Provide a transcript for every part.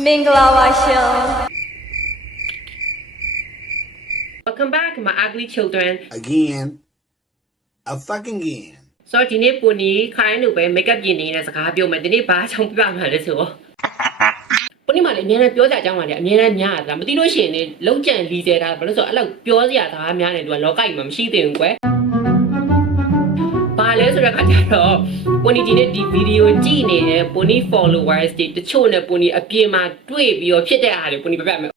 မင်္ဂလာပါရှင် Welcome back my ugly children again, a fucking again. ဆိုတော့ဒီနေ့ပူနီခိုင်းလို့ပဲ makeup ပြင်နေတဲ့စကားပြောမယ်ဒီနေ့ဘာကြောင့်ပြပါမှာလဲဆိုတော့ပူနီမလည်းအများနဲ့ပြောကြအကြောင်းပါလေအများနဲ့များတာမသိလို့ရှိရင်လေလုံးကြံလီစေတာဘာလို့ဆိုတော့အဲ့လောက်ပြောစရာစကားများနေသူကလောကကြီးမှာမရှိသေးဘူးကွယ်ဘာ လဲဆိုတော့ခါကျတော့ပူနီဒီနေ့ဒီဗီဒီယိုကြည့်နေတဲ့ပူနီ followers တွေတချို့နဲ့ပူနီအပြင်မှာတွေ့ပြီးတော့ဖြစ်တဲ့အားတွေပူနီပြပြမယ်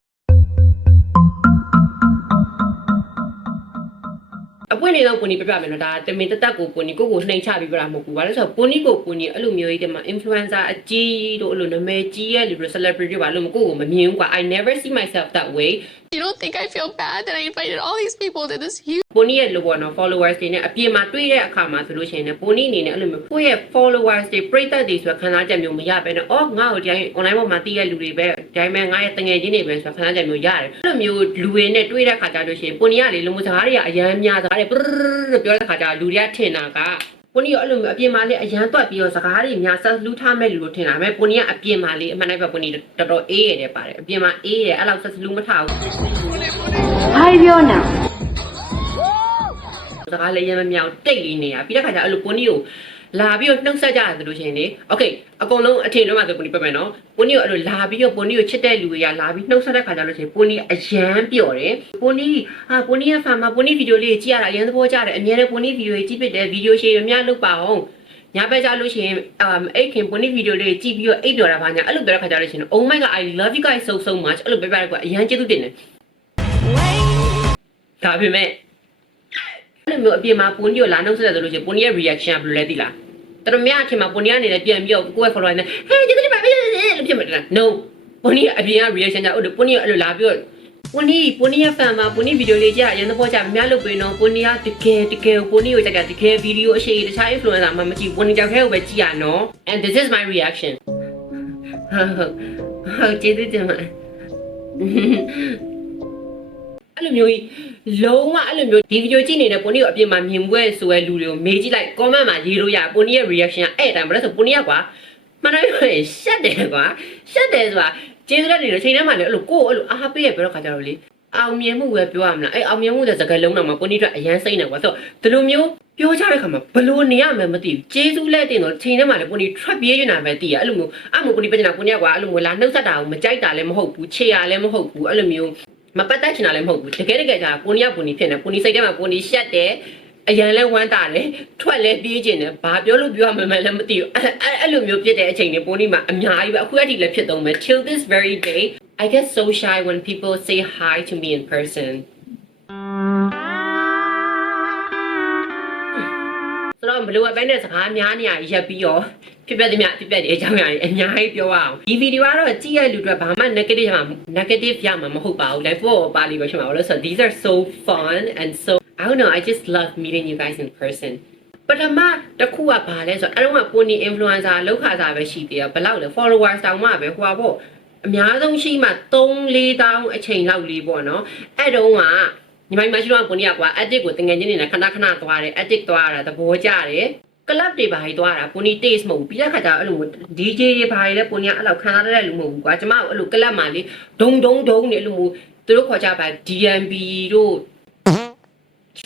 အပွင့်နေတော့ပုံနီပြပြမယ်နော်ဒါတမင်တသက်ကိုပုံနီကိုကိုနှိမ်ချပြီးပြတာမဟုတ်ဘူးဘာလို့ဆိုတော့ပုံနီကိုပုံနီအဲ့လိုမျိုးကြီးတည်းမှာ influencer အကြီးတို့အဲ့လိုနာမည်ကြီးရဲ့လူတွေ celebrity ဘာလို့မကိုကိုမမြင်ဘူးကွာ I never see myself that way You don't think I feel bad that I invited all these people to this huge ပုံနီရဲ့လိုပေါ့နော် followers တွေနဲ့အပြင်မှာတွေ့တဲ့အခါမှာဆိုလို့ရှိရင်လည်းပုံနီအနေနဲ့အဲ့လိုမျိုးကိုယ့်ရဲ့ followers တွေပရိသတ်တွေဆိုခံစားချက်မျိုးမရဘဲနဲ့အော်ငါ့ကိုဒီတိုင်း online ပေါ်မှာသိတဲ့လူတွေပဲဒီတိုင်းပဲငါရဲ့တငယ်ချင်းတွေပဲဆိုခံစားချက်မျိုးရတယ်အဲ့လိုမျိုးလူတွေနဲ့တွေ့တဲ့အခါကျလို့ရှိရင်ပုံနီကလေလူမျိုးစကားတွေကအရန်များစကားတွေပရလို့ပြောတဲ့အခါကျလူတွေကထင်တာက ကိုနီရောအဲ့လိုမျိုးအပြင်မှာလေအရန်တွက်ပြီးတော့စကားတွေများဆက်လူထားမဲ့လူလို့ထင်တာပဲကိုနီကအပြင်မှာလေအမှန်တိုင်းပဲကိုနီတော်တော်အေးရတယ်ပါတယ်အပြင်မှာအေးရတယ်အဲ့လောက်ဆက်လူမထားဘူးဘာပြောနာစကားလည်းရမ်းမမြောင်တိတ်လေးနေတာပြီးတဲ့ခါကျအဲ့လိုပွန်နီကို လာပြီးတော့နှုတ်ဆက်ကြရတယ်လို့ရှိရင်လေโอเคအကုန်လုံးအထင်တော့မှဆိုပွန်နီပြတ်မယ်နော်ပွန်နီကိုအဲ့လိုလာပြီးတော့ပွန်နီကိုချစ်တဲ့လူတွေကလာပြီးနှုတ်ဆက်တဲ့ခါကျလို့ရှိရင်ပွန်နီအရန်ပျော်တယ်ပွန်နီဟာပွန်နီရဲ့ဖန်မှာပွန်နီဗီဒီယိုလေးကြည့်ရတာအရန်သဘောကျတယ်အများနဲ့ပွန်နီဗီဒီယိုကြီးကြည့်ဖြစ်တယ်ဗီဒီယိုရှေ့ရမြလုပ်ပါအောင်ညဘက်ကြလို့ရှိရင်အမ်အိတ်ခင်ပွန်နီဗီဒီယိုလေးကြည့်ပြီးတော့အိတ်ပြောတာပါညာအဲ့လိုပြောတဲ့ခါကျလို့ရှိရင် Oh my god I love you guys so so much အဲ့လိုပြောပြရကွာအရန်ကျေးဇူးတင်တယ်ဒါပေမဲ့ အဲ့ လိုမျိုးအပြင်မှာပွန်ဒီကိုလာနှုတ်ဆက်တယ်ဆိုလို့ရှိရင်ပွန်ဒီရဲ့ reaction ကဘယ်လိုလဲသိလားတော်တော်များအချိန်မှာပွန်ဒီကနေလည်းပြန်ပြီးတော့ကိုယ့်ရဲ့ follower နဲ့ဟဲ့ဒီကိစ္စပါလို့ဖြစ်မှာတာ no ပွန်ဒီအပြင်က reaction ကြဟုတ်တယ်ပွန်ဒီကအဲ့လိုလာပြီးတော့ပွန်ဒီပွန်ဒီရဲ့ fan မှာပွန်ဒီဗီဒီယိုလေးကြာရန်သဘောကြမများလုပ်ပေးတော့ပွန်ဒီကတကယ်တကယ်ပွန်ဒီကိုကြကြတကယ်ဗီဒီယိုအရှိတခြား influencer မှမကြည့်ပွန်ဒီကြောက်ခဲကိုပဲကြည့်ရနော် and this is my reaction ဟုတ်ကျေးဇူးတင်ပါတယ် အဲ့လိုမျိုးကြီးလုံးဝအဲ့လိုမျိုးဒီဗီဒီယိုကြည့်နေတဲ့ပုံနီကိုအပြင်မှာမြင်ပွဲဆိုရဲလူတွေကိုမေးကြည့်လိုက် comment မှာရေးလို့ရပုံနီရဲ့ reaction ကအဲ့အတိုင်းဘာလို့ဆိုပုံနီကကွာမှန်တယ်ပြောရင်ရှက်တယ်ကွာရှက်တယ်ဆိုတာကျေးဇူးတော်နေလို့ချိန်ထဲမှာလည်းအဲ့လိုကိုယ်အဲ့လိုအားပေးရပြောတော့ခါကြတော့လေအောင်မြင်မှုပဲပြောရမလားအဲ့အောင်မြင်မှုတဲ့စကားလုံးတော့မှပုံနီအတွက်အရန်စိတ်နေကွာဆိုတော့ဒီလိုမျိုးပြောကြတဲ့ခါမှာဘလို့နေရမယ်မသိဘူးကျေးဇူးလက်တင်တော့ချိန်ထဲမှာလည်းပုံနီထွက်ပြေးနေတာပဲသိရအဲ့လိုမျိုးအမှုပုံနီပြနေတာပုံနီကကွာအဲ့လိုမျိုးလာနှုတ်ဆက်တာကိုမကြိုက်တာလည်းမဟုတ်ဘူးခြေရလည်းမဟုတ်ဘူးအဲ့လိုမျိုး မပတ်သက်ချင်တာလည်းမဟုတ်ဘူးတကယ်တကယ်ကြာပုံနီကပုံနီဖြစ်နေပုံနီစိတ်ထဲမှာပုံနီရှက်တယ်အရန်လဲဝမ်းတာတယ်ထွက်လဲပြေးကျင်တယ်ဘာပြောလို့ပြောရမှန်းလည်းမသိဘူးအဲ့အဲ့အဲ့လိုမျိုးဖြစ်တဲ့အချိန်တွေပုံနီမှာအများကြီးပဲအခုအထိလည်းဖြစ်တော့မယ် till this very day I get so shy when people say hi to me in person ဆိုတော့ဘလို့အပိုင်းနဲ့စကားများနေရရက်ပြီးတော့ဖြစ်ပျက်သည်များဖြစ်ပျက်တဲ့အကြောင်းအရာတွေအများကြီးပြောရအောင်ဒီဗီဒီယိုကတော့ကြည့်ရတဲ့လူတွေဘာမှ negative မှာ negative ရမှာမဟုတ်ပါဘူး live ပေါ်ပါလိမ့်ပဲရှိမှာလို့ဆိုတော့ these are so fun and so I don't know I just love meeting you guys in person ပထမတစ်ခုကဘာလဲဆိုတော့အဲ့တော့ကပုံနေ influencer လောက်ခါစားပဲရှိသေးတယ်ဘယ်လောက်လဲ followers တောင်မှပဲဟိုပါပေါ့အများဆုံးရှိမှ3 4တောင်းအချိန်လောက်လေးပေါ့နော်အဲ့တုန်းက ညီမမရှိတော့ပုံနေရကွာ edit ကိုတငယ်ချင်းနေနဲ့ခဏခဏသွားတယ် edit သွားတာသဘောကျတယ်ကလပ်တွေဘာကြီးသွားတာပုံနေ taste မဟုတ်ဘူးပြီးတဲ့ခါကျတော့အဲ့လို DJ တွေဘာကြီးလဲပုံနေအဲ့လောက်ခံစားရတဲ့လူမဟုတ်ဘူးကွာကျမတို့အဲ့လိုကလပ်မှာလေဒုံဒုံဒုံနေအဲ့လိုမျိုးသူတို့ခေါ်ကြပါ DMB တို့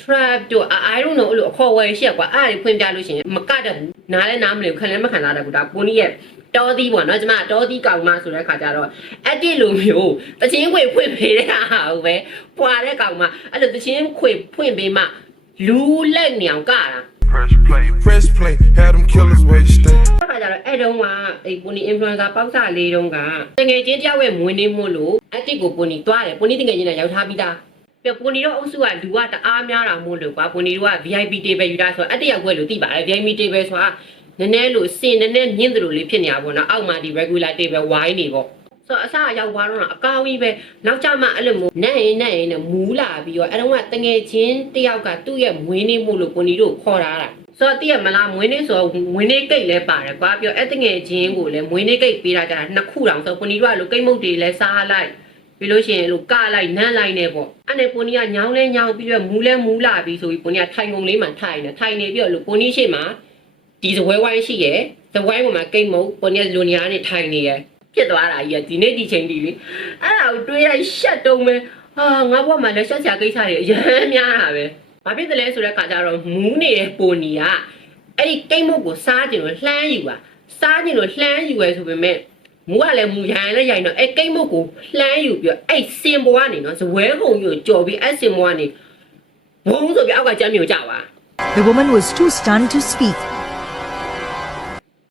trap တို့ I don't know အဲ့လိုအခေါ်ဝယ်ရှိရကွာအဲ့ဒါတွေဖွင့်ပြလို့ရှိရင်မကတတ်ဘူးနားလည်းနားမလည်ဘူးခံလည်းမခံစားတတ်ဘူးဒါပုံနေရဲ့တော်သီးပေါ့နော်ကျမတော်သီးကောင်မဆိုတဲ့ခါကျတော့အတစ်လိုမျိုးတချင်းခွေဖွင့်ပေးတဲ့ဟာဟုတ်ပဲပွာတဲ့ကောင်မအဲ့လိုတချင်းခွေဖွင့်ပေးမှလူလက်ညောင်ကတာ Fresh play, fresh play, had them killers wasted. အဲ့ခါကျတော့အဲ့တုန်းကအဲ့ပူနီ influencer ပေါက်စာလေးတုန်းကတငယ်ချင်းတယောက်ရဲ့မွေးနေ့မို့လို့အတစ်ကိုပူနီသွားတယ်ပူနီတငယ်ချင်းနဲ့ရောက်ထားပြီးသား ပြပူနီတော့အုပ်စုကလူကတအားများတာမို့လို့ကွာပူနီတို့က VIP table ယူတာဆိုတော့အတစ်ရောက်ွက်လို့သိပါတယ် VIP table ဆိုတာနည်းနည်းလို့စင်နည်းနည်းမြင့်သလိုလေးဖြစ်နေတာပေါ့နော်အောက်မှာဒီ regular table ဝိုင်းနေပေါ့ဆိုတော့အစအရောက်သွားတော့အကောင်းကြီးပဲနောက်ကြမှအဲ့လိုမျိုးနဲ့ရင်နဲ့ရင်နဲ့မူးလာပြီးတော့အဲ့တော့ကတငယ်ချင်းတယောက်ကသူ့ရဲ့မွေးနေ့မို့လို့ပူနီတို့ခေါ်ထားတာဆိုတော့တည့်ရမလားမွေးနေ့ဆိုတော့မွေးနေ့ကိတ်လဲပါတယ်ကွာပြီးတော့အဲ့တငယ်ချင်းကိုလည်းမွေးနေ့ကိတ်ပေးတာကြတာနှစ်ခုတောင်ဆိုပနီတို့ကလို့ကိတ်မုတ်တွေလဲစားလိုက် ပြီးလို့ရှိရင်လို့ကလိုက်နန်းလိုက်နေပေါ့အဲ့နဲ့ပနီကညောင်းလဲညောင်းပြီးတော့မူးလဲမူးလာပြီးဆိုပြီးပနီကထိုင်ကုန်လေးမှထိုင်နေထိုင်နေပြီးတော့လို့ပနီရှိမှဒီဇပွဲဝိုင်းရှိရယ်ဇပွဲဝိုင်းပေါ်မှာကိတ်မုတ်ပနီကလူညာနေထိုင်နေရယ်ဖြစ်သွားတာကြီးကဒီနေ့ဒီချိန်ဒီလေအဲ့ဒါကိုတွေးရရှက်တုံးပဲဟာငါဘဝမှာလည်းရှက်ချာကိစ္စတွေအရင်များတာပဲဘာဖြစ်တယ်လဲဆိုတဲ့ခါကျတော့မူးနေတဲ့ပိုနီကအဲ့ဒီကိတ်မုတ်ကိုစားကြည့်လို့လှမ်းယူပါစားကြည့်လို့လှမ်းယူရဲဆိုပေမဲ့ မူကလည်းမူရိုင်လည်းရိုင်တော့အဲ့ကိတ်မုတ်ကိုလှမ်းယူပြီးတော့အဲ့စင်ပေါ်ကနေနော်ဇဝဲခုံကြီးကိုကြော်ပြီးအဲ့စင်ပေါ်ကနေဘုံဆိုပြီးအောက်ကကြမ်းမြုံကြပါ The woman was too stunned to speak.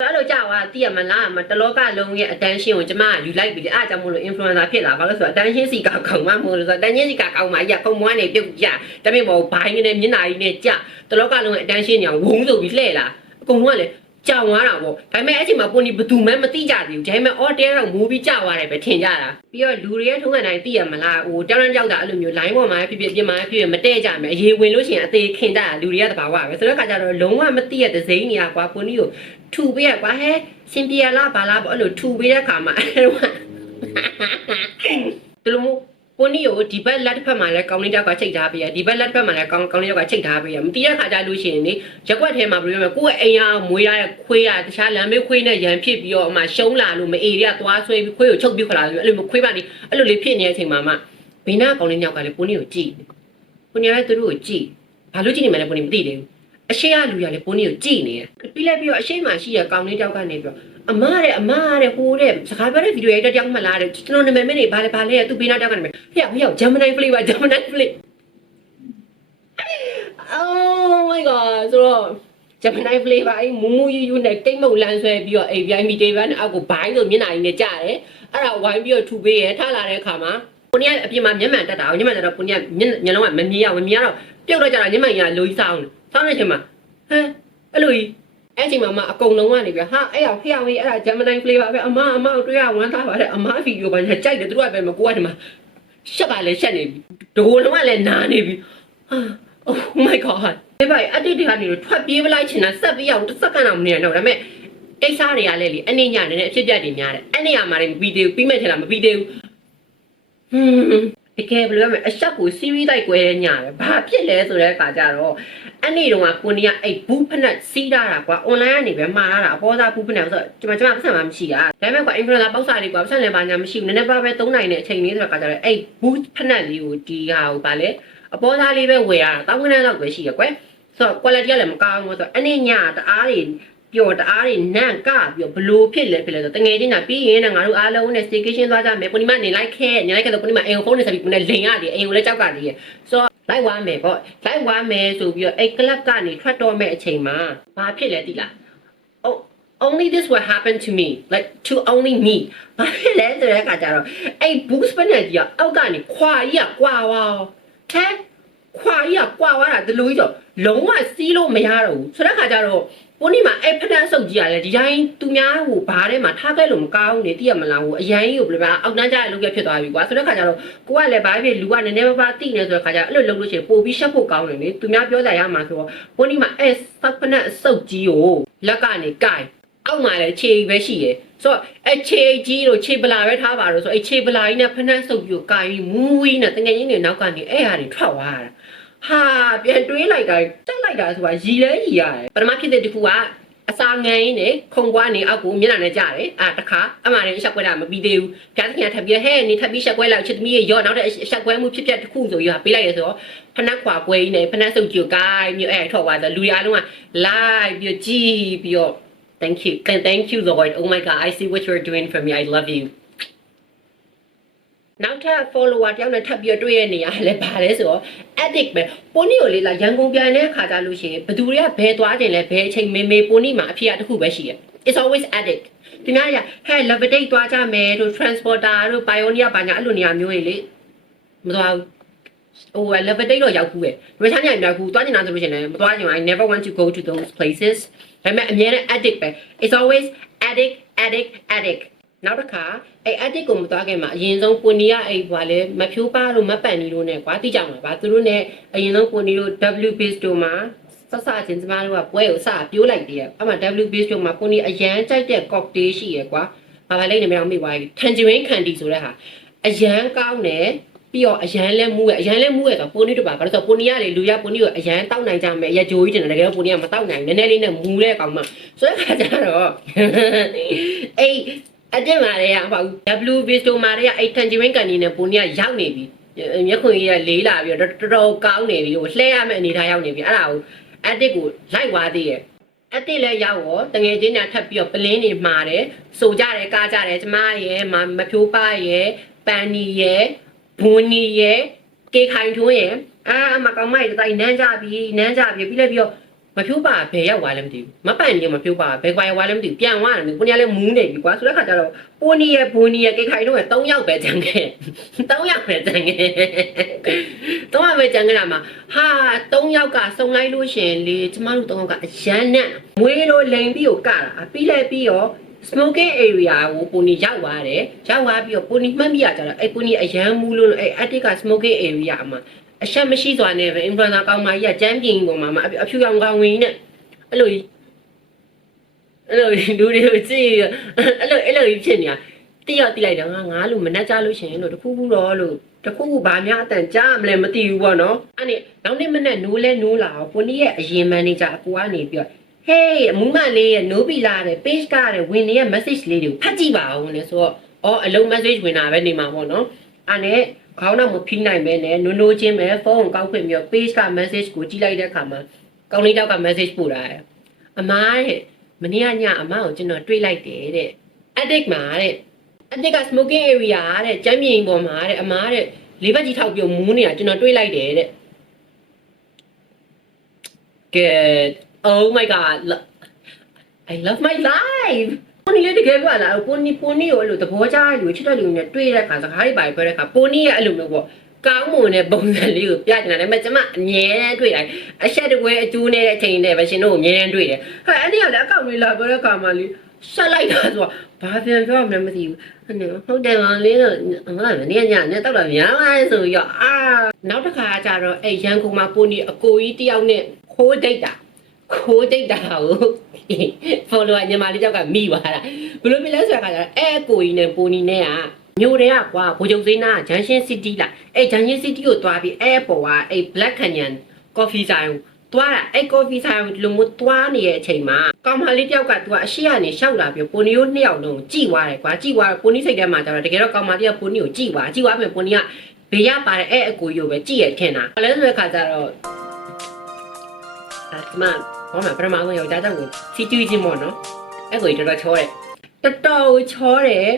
အဲ့လိုကြောက်อ่ะတည်ရမလားမတလောကလုံးရဲ့ attention ကိုကျမကယူလိုက်ပြီအဲ့အကြောင့်မို့လို့ influencer ဖြစ်လာဘာလို့ဆိုတော့ attention စီကကောင်းမှမို့လို့ဆိုတော့ attention စီကကောင်းမှအရာခုံမွားနေပြုတ်ကြတမင်ပေါ်ဘိုင်းနဲ့မျက်နှာကြီးနဲ့ကြတလောကလုံးရဲ့ attention ညောင်ဝုန်းဆိုပြီးလှဲ့လာအကုန်လုံးကလည်း ကြောင်သွားတာပေါ့ဒါပေမဲ့အဲ့ချိန်မှာပုံဒီဘသူမှမသိကြသေးဘူးဒါပေမဲ့ order တော့မူပြီးကြောက်သွားတယ်ပဲထင်ကြတာပြီးတော့လူတွေရဲ့ထုံးစံတိုင်းသိရမလားဟိုတောင်းတန်းကြောက်တာအဲ့လိုမျိုး line ပေါ်မှာဖြစ်ဖြစ်ပြင်မှာဖြစ်ဖြစ်မတဲ့ကြမယ်အရေးဝင်လို့ရှိရင်အသေးခင်ကြတာလူတွေကတဘာဝပဲဆိုတော့ခါကျတော့လုံးဝမသိရတဲ့ဇိမ်းနေရကွာပုံဒီကိုထူပေးရကွာဟဲစင်ပြေလားဘာလားပေါ့အဲ့လိုထူပေးတဲ့ခါမှာအဲ့တော့ဒီလိုမျိုး ကိုနီကိုဒီဘက်လက်တစ်ဖက်မှာလည်းကောင်းလေးတောက်ကချိတ်ထားပေးရဒီဘက်လက်တစ်ဖက်မှာလည်းကောင်းကောင်းလေးတောက်ကချိတ်ထားပေးရမတီးတဲ့ခါကျလို့ရှိရင်လေရက်ွက်ထဲမှာဘယ်လိုလဲကိုယ့်ရဲ့အိမ်အားမွေးရတဲ့ခွေးရတခြားလမ်းမေးခွေးနဲ့ရန်ဖြစ်ပြီးတော့အမှရှုံးလာလို့မအေးရသွားဆွဲပြီးခွေးကိုချုပ်ပြီးခလာလို့အဲ့လိုမျိုးခွေးပါနေအဲ့လိုလေးဖြစ်နေတဲ့အချိန်မှာမှဘေးနာကောင်းလေးညောက်ကလည်းကိုနီကိုကြည့်ကိုနီကလည်းသူတို့ကိုကြည့်ဘာလို့ကြည့်နေမှလဲကိုနီမသိသေးဘူးအရှိရလူရလေပုံနေကိုကြည်နေတယ်ပြီးလိုက်ပြီးတော့အရှိမရှိရကောင်းလေးတောက်ကနေပြီးတော့ အမတဲ့အမတဲ့ဟိုတဲ့စကားပြောတဲ့ဗီဒီယိုရိုက်တဲ့တောက်မှလာတဲ့ကျွန်တော်နာမည်မနေဘာလဲဘာလဲသူပေးနာတောက်ကနေဖျက်ဖျက် Gemini flavor Gemini flavor Oh my god ဆိုတော့ Gemini flavor အဲ့မူမူယူယူနဲ့တိတ်မုတ်လန်းဆွဲပြီးတော့ API မီတေဗန်အောက်ကိုဘိုင်းဆိုမျက်နှာကြီးနဲ့ကြားတယ်အဲ့ဒါဝိုင်းပြီးတော့ထူပေးရထားလာတဲ့အခါမှာကိုနီကအပြင်မှာမျက်မှန်တက်တာကိုမျက်မှန်တက်တော့ကိုနီကမျက်မျက်လုံးကမမြင်ရမမြင်ရတော့ပြုတ်တော့ကြတော့မျက်မှန်ကြီးကလိုကြီးစောင်းတယ်စောင်းတဲ့အချိန်မှာဟမ်အဲ့လိုကြီး အဲ့ချိန်မှာမှအကုန်လုံးကနေပြဟာအဲ့ရောက်ဖျောက်ရေးအဲ့ဒါ Gemini flavor ပဲအမအမကိုတွေ့ရဝမ်းသာပါတယ်အမဗီဒီယိုပါညာကြိုက်တယ်သူတို့ကပဲမကိုကဒီမှာရှက်ပါလေရှက်နေပြီဒိုးလုံးကလည်းနားနေပြီဟာ oh my god ဒီဘက်အတစ်တွေကနေတော့ထွက်ပြေးပလိုက်ချင်တာဆက်ပြီးအောင်တစ်စက္ကန့်တော့မနေတော့ဒါပေမဲ့ကိစ္စတွေကလည်းလေအနေညာနေတဲ့အဖြစ်ပြက်တွေများတယ်အဲ့နေရာမှာလည်းမပြီးသေးဘူးပြီးမဲ့ထင်လားမပြီးသေးဘူးဟွန်း တကယ်ဘယ်လိုလဲမလဲအဆက်ကိုစီးရီးတိုက်ကွဲတဲ့ညာပဲဘာဖြစ်လဲဆိုတဲ့အခါကျတော့အဲ့နေတော့ကကိုနီကအဲ့ဘူးဖက်နဲ့စီးတာတာကွာ online ကနေပဲမှားတာအပေါ်သားဘူးဖက်နဲ့ဆိုတော့ကျွန်မကျွန်မပတ်စံမှမရှိတာဒါပေမဲ့ကွာ influencer ပေါက်စာလေးကွာပတ်စံလည်းဘာညာမရှိဘူးနည်းနည်းပါးပဲသုံးနိုင်တဲ့အချိန်လေးဆိုတော့အခါကျတော့အဲ့ဘူးဖက်နဲ့လေးကိုဒီဟာကိုဗာလဲအပေါ်သားလေးပဲဝယ်ရတာတောင်းခနဲ့တော့ပဲရှိရကွယ်ဆိုတော့ quality ကလည်းမကောင်းဘူးဆိုတော့အနေညာတအားတွေ ပျော်တအားတွေနန့်ကပြီးတော့ဘလို့ဖြစ်လဲဖြစ်လဲဆိုတငယ်ချင်းကပြီးရင်ငါတို့အားလုံးနဲ့ staycation သွားကြမယ်ကိုနီမနေလိုက်ခဲ့နေလိုက်ခဲ့တော့ကိုနီမအိမ်ကိုဖုန်းနဲ့ဆက်ပြီးကိုနေလိန်ရတယ်အိမ်ကိုလည်းကြောက်ကလေးရဆိုတော့လိုက်ဝမ်းမယ်ပေါ့လိုက်ဝမ်းမယ်ဆိုပြီးတော့အဲ့ club ကနေထွက်တော့မဲ့အချိန်မှာဘာဖြစ်လဲတိလား oh only this will happen to me like to only me ဘာဖြစ်လဲဆိုတဲ့အခါကျတော့အဲ့ boost ပနဲ့ကြီးကအောက်ကနေခွာကြီးကကွာဝါထဲခွာကြီးကကွာဝါတာဒီလိုကြီးတော့လုံးဝစီးလို့မရတော့ဘူးဆိုတဲ့အခါကျတော့ ကိုနီမှာအဲ့ဖက်တန်းစုပ်ကြီးရတယ်ဒီတိုင်းသူများဟိုဘားထဲမှာထားခဲ့လို့မကောင်းနေသိရမလားဟိုအရန်ကြီးကိုဘယ်လိုလဲအောက်တန်းကြရလုပ်ရဖြစ်သွားပြီကွာဆိုတဲ့ခါကျတော့ကိုကလည်းဘာဖြစ်လူကနည်းနည်းပါးပါးတိနေဆိုတဲ့ခါကျအဲ့လိုလုပ်လို့ရှိရင်ပို့ပြီးရှက်ဖို့ကောင်းတယ်လေသူများပြောကြရမှာဆိုတော့ကိုနီမှာအဲ့ဆောက်ဖက်နဲ့စုပ်ကြီးကိုလက်ကနေကိုင်အောက်မှာလည်းခြေပဲရှိရယ်ဆိုတော့အဲ့ခြေကြီးတို့ခြေပလာပဲထားပါတော့ဆိုအဲ့ခြေပလာကြီးနဲ့ဖက်နဲ့စုပ်ကြီးကိုကိုင်ပြီးမူးဝီးနဲ့တငယ်ချင်းတွေနောက်ကနေအဲ့ဟာတွေထွက်သွားတာ ဟာပြန်တွေးလိုက်တာတက်လိုက်တာဆိုတာရီလဲရီရတယ်ပထမဖြစ်တဲ့တစ်ခုကအစာငန်းနေခုံပွားနေအောက်ကိုမျက်နှာနဲ့ကြတယ်အာတခါအမှန်တည်းရှက်ကွဲတာမပြီးသေးဘူးဖျားသခင်ကထပ်ပြီးဟဲ့နေထပ်ပြီးရှက်ကွဲလိုက်ချစ်သမီးရေရော့နောက်တဲ့ရှက်ကွဲမှုဖြစ်ဖြစ်တစ်ခုဆိုရပေးလိုက်ရဆိုတော့ဖနက်ခွာကွဲကြီးနေဖနက်စုပ်ကြီးကိုကိုင်းမြို့အဲ့ထောက်သွားဆိုလူတွေအားလုံးက live ပြီးကြည့်ပြီးတော့ thank you thank you lord oh my god i see what you're doing for me i love you နောက်ထပ် follower တယောက်နဲ့ထပ်ပြီးတွေ့ရနေရလဲဗာလဲဆိုတော့ addict ပဲပိုနီကိုလေလာရန်ကုန်ပြန်တဲ့ခါကြလို့ရှိရင်ဘသူတွေကဘယ်သွားခြင်းလဲဘယ်အချိန်မေမေပိုနီမှာအဖြစ်အတစ်ခုပဲရှိရ it's always addict ဒီများရဟဲ့ levitate သွားကြမယ်တို့ transporter တို့ pioneer ဘာညာအဲ့လိုနေရာမျိုးတွေလေမသွားဘူးဟို levitate တော့ရောက်ဘူးပဲဒီမှာချမ်းညာရောက်ဘူးသွားကျင်တာဆိုလို့ရှိရင်လည်းမသွားကျင်ဘူး I never want to go to those places ဒါပေမဲ့အများနဲ့ addict ပဲ it's always addict addict addict နောက်တစ်ခါအဲ့ addict ကိုမသွားခင်မှာအရင်ဆုံးပွန်နီကအဲ့ဘာလဲမဖြိုးပါတို့မပန်နီတို့နဲ့ကွာတိကြမှာပါသူတို့နဲ့အရင်ဆုံးပွန်နီတို့ W base တို့မှာဆဆချင်းကျမတို့ကပွဲကိုစပြိုးလိုက်တည်းအဲ့မှာ W base တို့မှာပွန်နီအရန်ကြိုက်တဲ့ cocktail ရှိရယ်ကွာဘာပါလိမ့်နေမအောင်မိသွားပြီ tangerine candy ဆိုတဲ့ဟာအရန်ကောင်းတယ်ပြီးတော့အရန်လဲမူးရအရန်လဲမူးရဆိုတော့ပိုနီတို့ပါဘာလို့ဆိုတော့ပိုနီကလေလူရပိုနီကိုအရန်တောက်နိုင်ကြမယ်အရကြိုးကြီးတင်တယ်တကယ်ပိုနီကမတောက်နိုင်နည်းနည်းလေးနဲ့မူးတဲ့ကောင်မှဆိုတဲ့ခါကျတော့အေး အကျင့်မာတွေကဘာဘူး W Visto မာတွေကအဲ့ tangerine ကန်နေနဲ့ပုံကြီးကရောက်နေပြီမျက်ခွန်ကြီးကလေးလာပြီးတော့တော်တော်ကောင်းနေပြီဟိုလှဲရမယ့်အနေထားရောက်နေပြီအဲ့ဒါကို edit ကိုလိုက်သွားသေးရဲ့အတစ်လည်းရောက်ရောတငယ်ချင်းညာထပ်ပြီးတော့ပလင်းနေမှာတယ်စိုးကြတယ်ကားကြတယ်ကျမရဲ့မမဖြိုးပါရဲ့ပန်နီရဲ့ဘွန်နီရဲ့ကေခိုင်ထွန်းရဲ့အာအမကောင်မရဲ့တိုင်နန်းကြပြီနန်းကြပြီပြီးလည်းပြီးတော့ မဖြိုးပါဘယ်ရောက်သွားလဲမသိဘူးမပန်နီကမဖြိုးပါဘယ်ကွာရောက်သွားလဲမသိဘူးပြန်သွားတယ်ကိုညာလည်းမူးနေပြီကွာဆိုတဲ့ခါကျတော့ပိုနီရဲ့ဘွန်နီရဲ့ကေခိုင်ထွန်းရဲ့၃ယောက်ပဲကျန်ခဲ့၃ယောက်ပဲကျန်ခဲ့၃ယောက်ပဲကျန်ခဲ့တာမှာဟာ၃ယောက်ကစုံလိုက်လို့ရှင်လေကျမတို့၃ယောက်ကအရန်နဲ့မွေးလို့လိန်ပြီးကိုကတာပြီးလဲပြီးရော smoking area ကိုပူနီရောက်သွားတယ်ရောက်သွားပြီးတော့ပူနီမှတ်မိရကြတော့အဲ့ပူနီအရန်မူးလို့အဲ့ attic က smoking area အမှာ အရှက်မရှိစွာနဲ့ပဲ influencer ကောင်းမကြီးကကြမ်းပြင်းပေါ်မှာအဖြူရောင်ကောင်းဝင်နဲ့အဲ့လိုအဲ့လိုလူတွေကိုကြည့်အဲ့လိုအဲ့လိုဖြစ်နေတာတိရတိလိုက်တော့ငါငါလို့မနှက်ကြလို့ရှင်လို့တခုခုတော့လို့တခုခုဘာများအတန်ကြားမလဲမသိဘူးပေါ့နော်အဲ့ဒီနောက်နေ့မနေ့နိုးလဲနိုးလာအောင်ပူနီရဲ့အရင် manager အကူကနေပြီးတော့ဟေးအမူးမလေးရဲ့ no ပီလာတဲ့ page ကတဲ့ဝင်နေရဲ့ message လေးတွေကိုဖတ်ကြည့်ပါဦးလေဆိုတော့အော်အလုံး message ဝင်တာပဲနေမှာပေါ့နော်အဲ့နဲ့ ခေါင်းတော့မဖိနိုင်ပဲနဲ့နုံနိုးချင်းပဲဖုန်းကိုကောက်ဖွင့်ပြီးတော့ page က message ကိုကြည့်လိုက်တဲ့အခါမှာကောင်းလေးတောက်က message ပို့တာရဲ့အမားရဲ့မနေ့ကညအမကိုကျွန်တော်တွေ့လိုက်တယ်တဲ့ addict မှာတဲ့ addict က smoking area တဲ့ကျမ်းမြေင်ပေါ်မှာတဲ့အမားတဲ့လေးဘက်ကြီးထောက်ပြုံမူးနေတာကျွန်တော်တွေ့လိုက်တယ်တဲ့ Good. Oh my god. Lo- I love my life. ပိုနီလေးတကယ်ပြောလာပိုနီပိုနီကိုအဲ့လိုသဘောကျလူချစ်တဲ့လူနဲ့တွေ့တဲ့ခါစကားတွေပါပြောတဲ့ခါပိုနီရဲ့အဲ့လိုမျိုးပေါ့ကောင်းမွန်တဲ့ပုံစံလေးကိုပြချင်တာဒါပေမဲ့ကျမအမြဲတမ်းတွေ့တိုင်းအဆက်တကွဲအကျိုးနေတဲ့အချိန်နဲ့ပဲရှင်တို့ကိုအမြဲတမ်းတွေ့တယ်ဟဲ့အဲ့ဒီကလည်းအကောင့်လေးလာပြောတဲ့ခါမှလေဆက်လိုက်တာဆိုတော့ဘာပြန်ပြောမှလည်းမသိဘူးအဲ့နဲ့ဟုတ်တယ်ကောင်လေးတော့အမကမနေ့ညနဲ့တောက်တာများပါလေဆိုပြီးတော့အာနောက်တစ်ခါကျတော့အဲ့ရန်ကုန်မှာပိုနီအကိုကြီးတယောက်နဲ့ခိုးဒိတ်တာ ခိုးတိတ်တာကို follower ညီမလေးကြောက်ကမိသွားတာဘယ်လိုဖြစ်လဲဆိုတော့ခါကျတော့အဲအကိုကြီးနဲ့ပိုနီနဲ့ကမြို့တွေကကွာဘိုးချုပ်စိမ်းနာဂျန်ရှင်းစီးတီးလားအဲဂျန်ရှင်းစီးတီးကိုတွားပြီးအဲပေါ်ကအဲ Black Canyon coffee ဆိုင်ကိုတွားတာအဲ coffee ဆိုင်ကိုဒီလိုမျိုးတွားနေတဲ့အချိန်မှာကောင်မလေးတယောက်ကသူကအရှိကနေရှောက်လာပြီးပိုနီကိုနှစ်ယောက်လုံးကြည်သွားတယ်ကွာကြည်သွားပိုနီစိတ်ထဲမှာကျတော့တကယ်တော့ကောင်မလေးကပိုနီကိုကြည်သွားကြည်သွားမယ်ပိုနီကဘေးရပါတယ်အဲအကိုကြီးကိုပဲကြည်ရထင်တာဘာလဲဆိုတဲ့ခါကျတော့အဲ့ မှာဘာမှပထမဆုံးယောက်ျားတောက်ကိုစီတူးချင်းပေါ့နော်အဲ့ကိုတော်တော်ချောတယ်တော်တော်ချောတယ်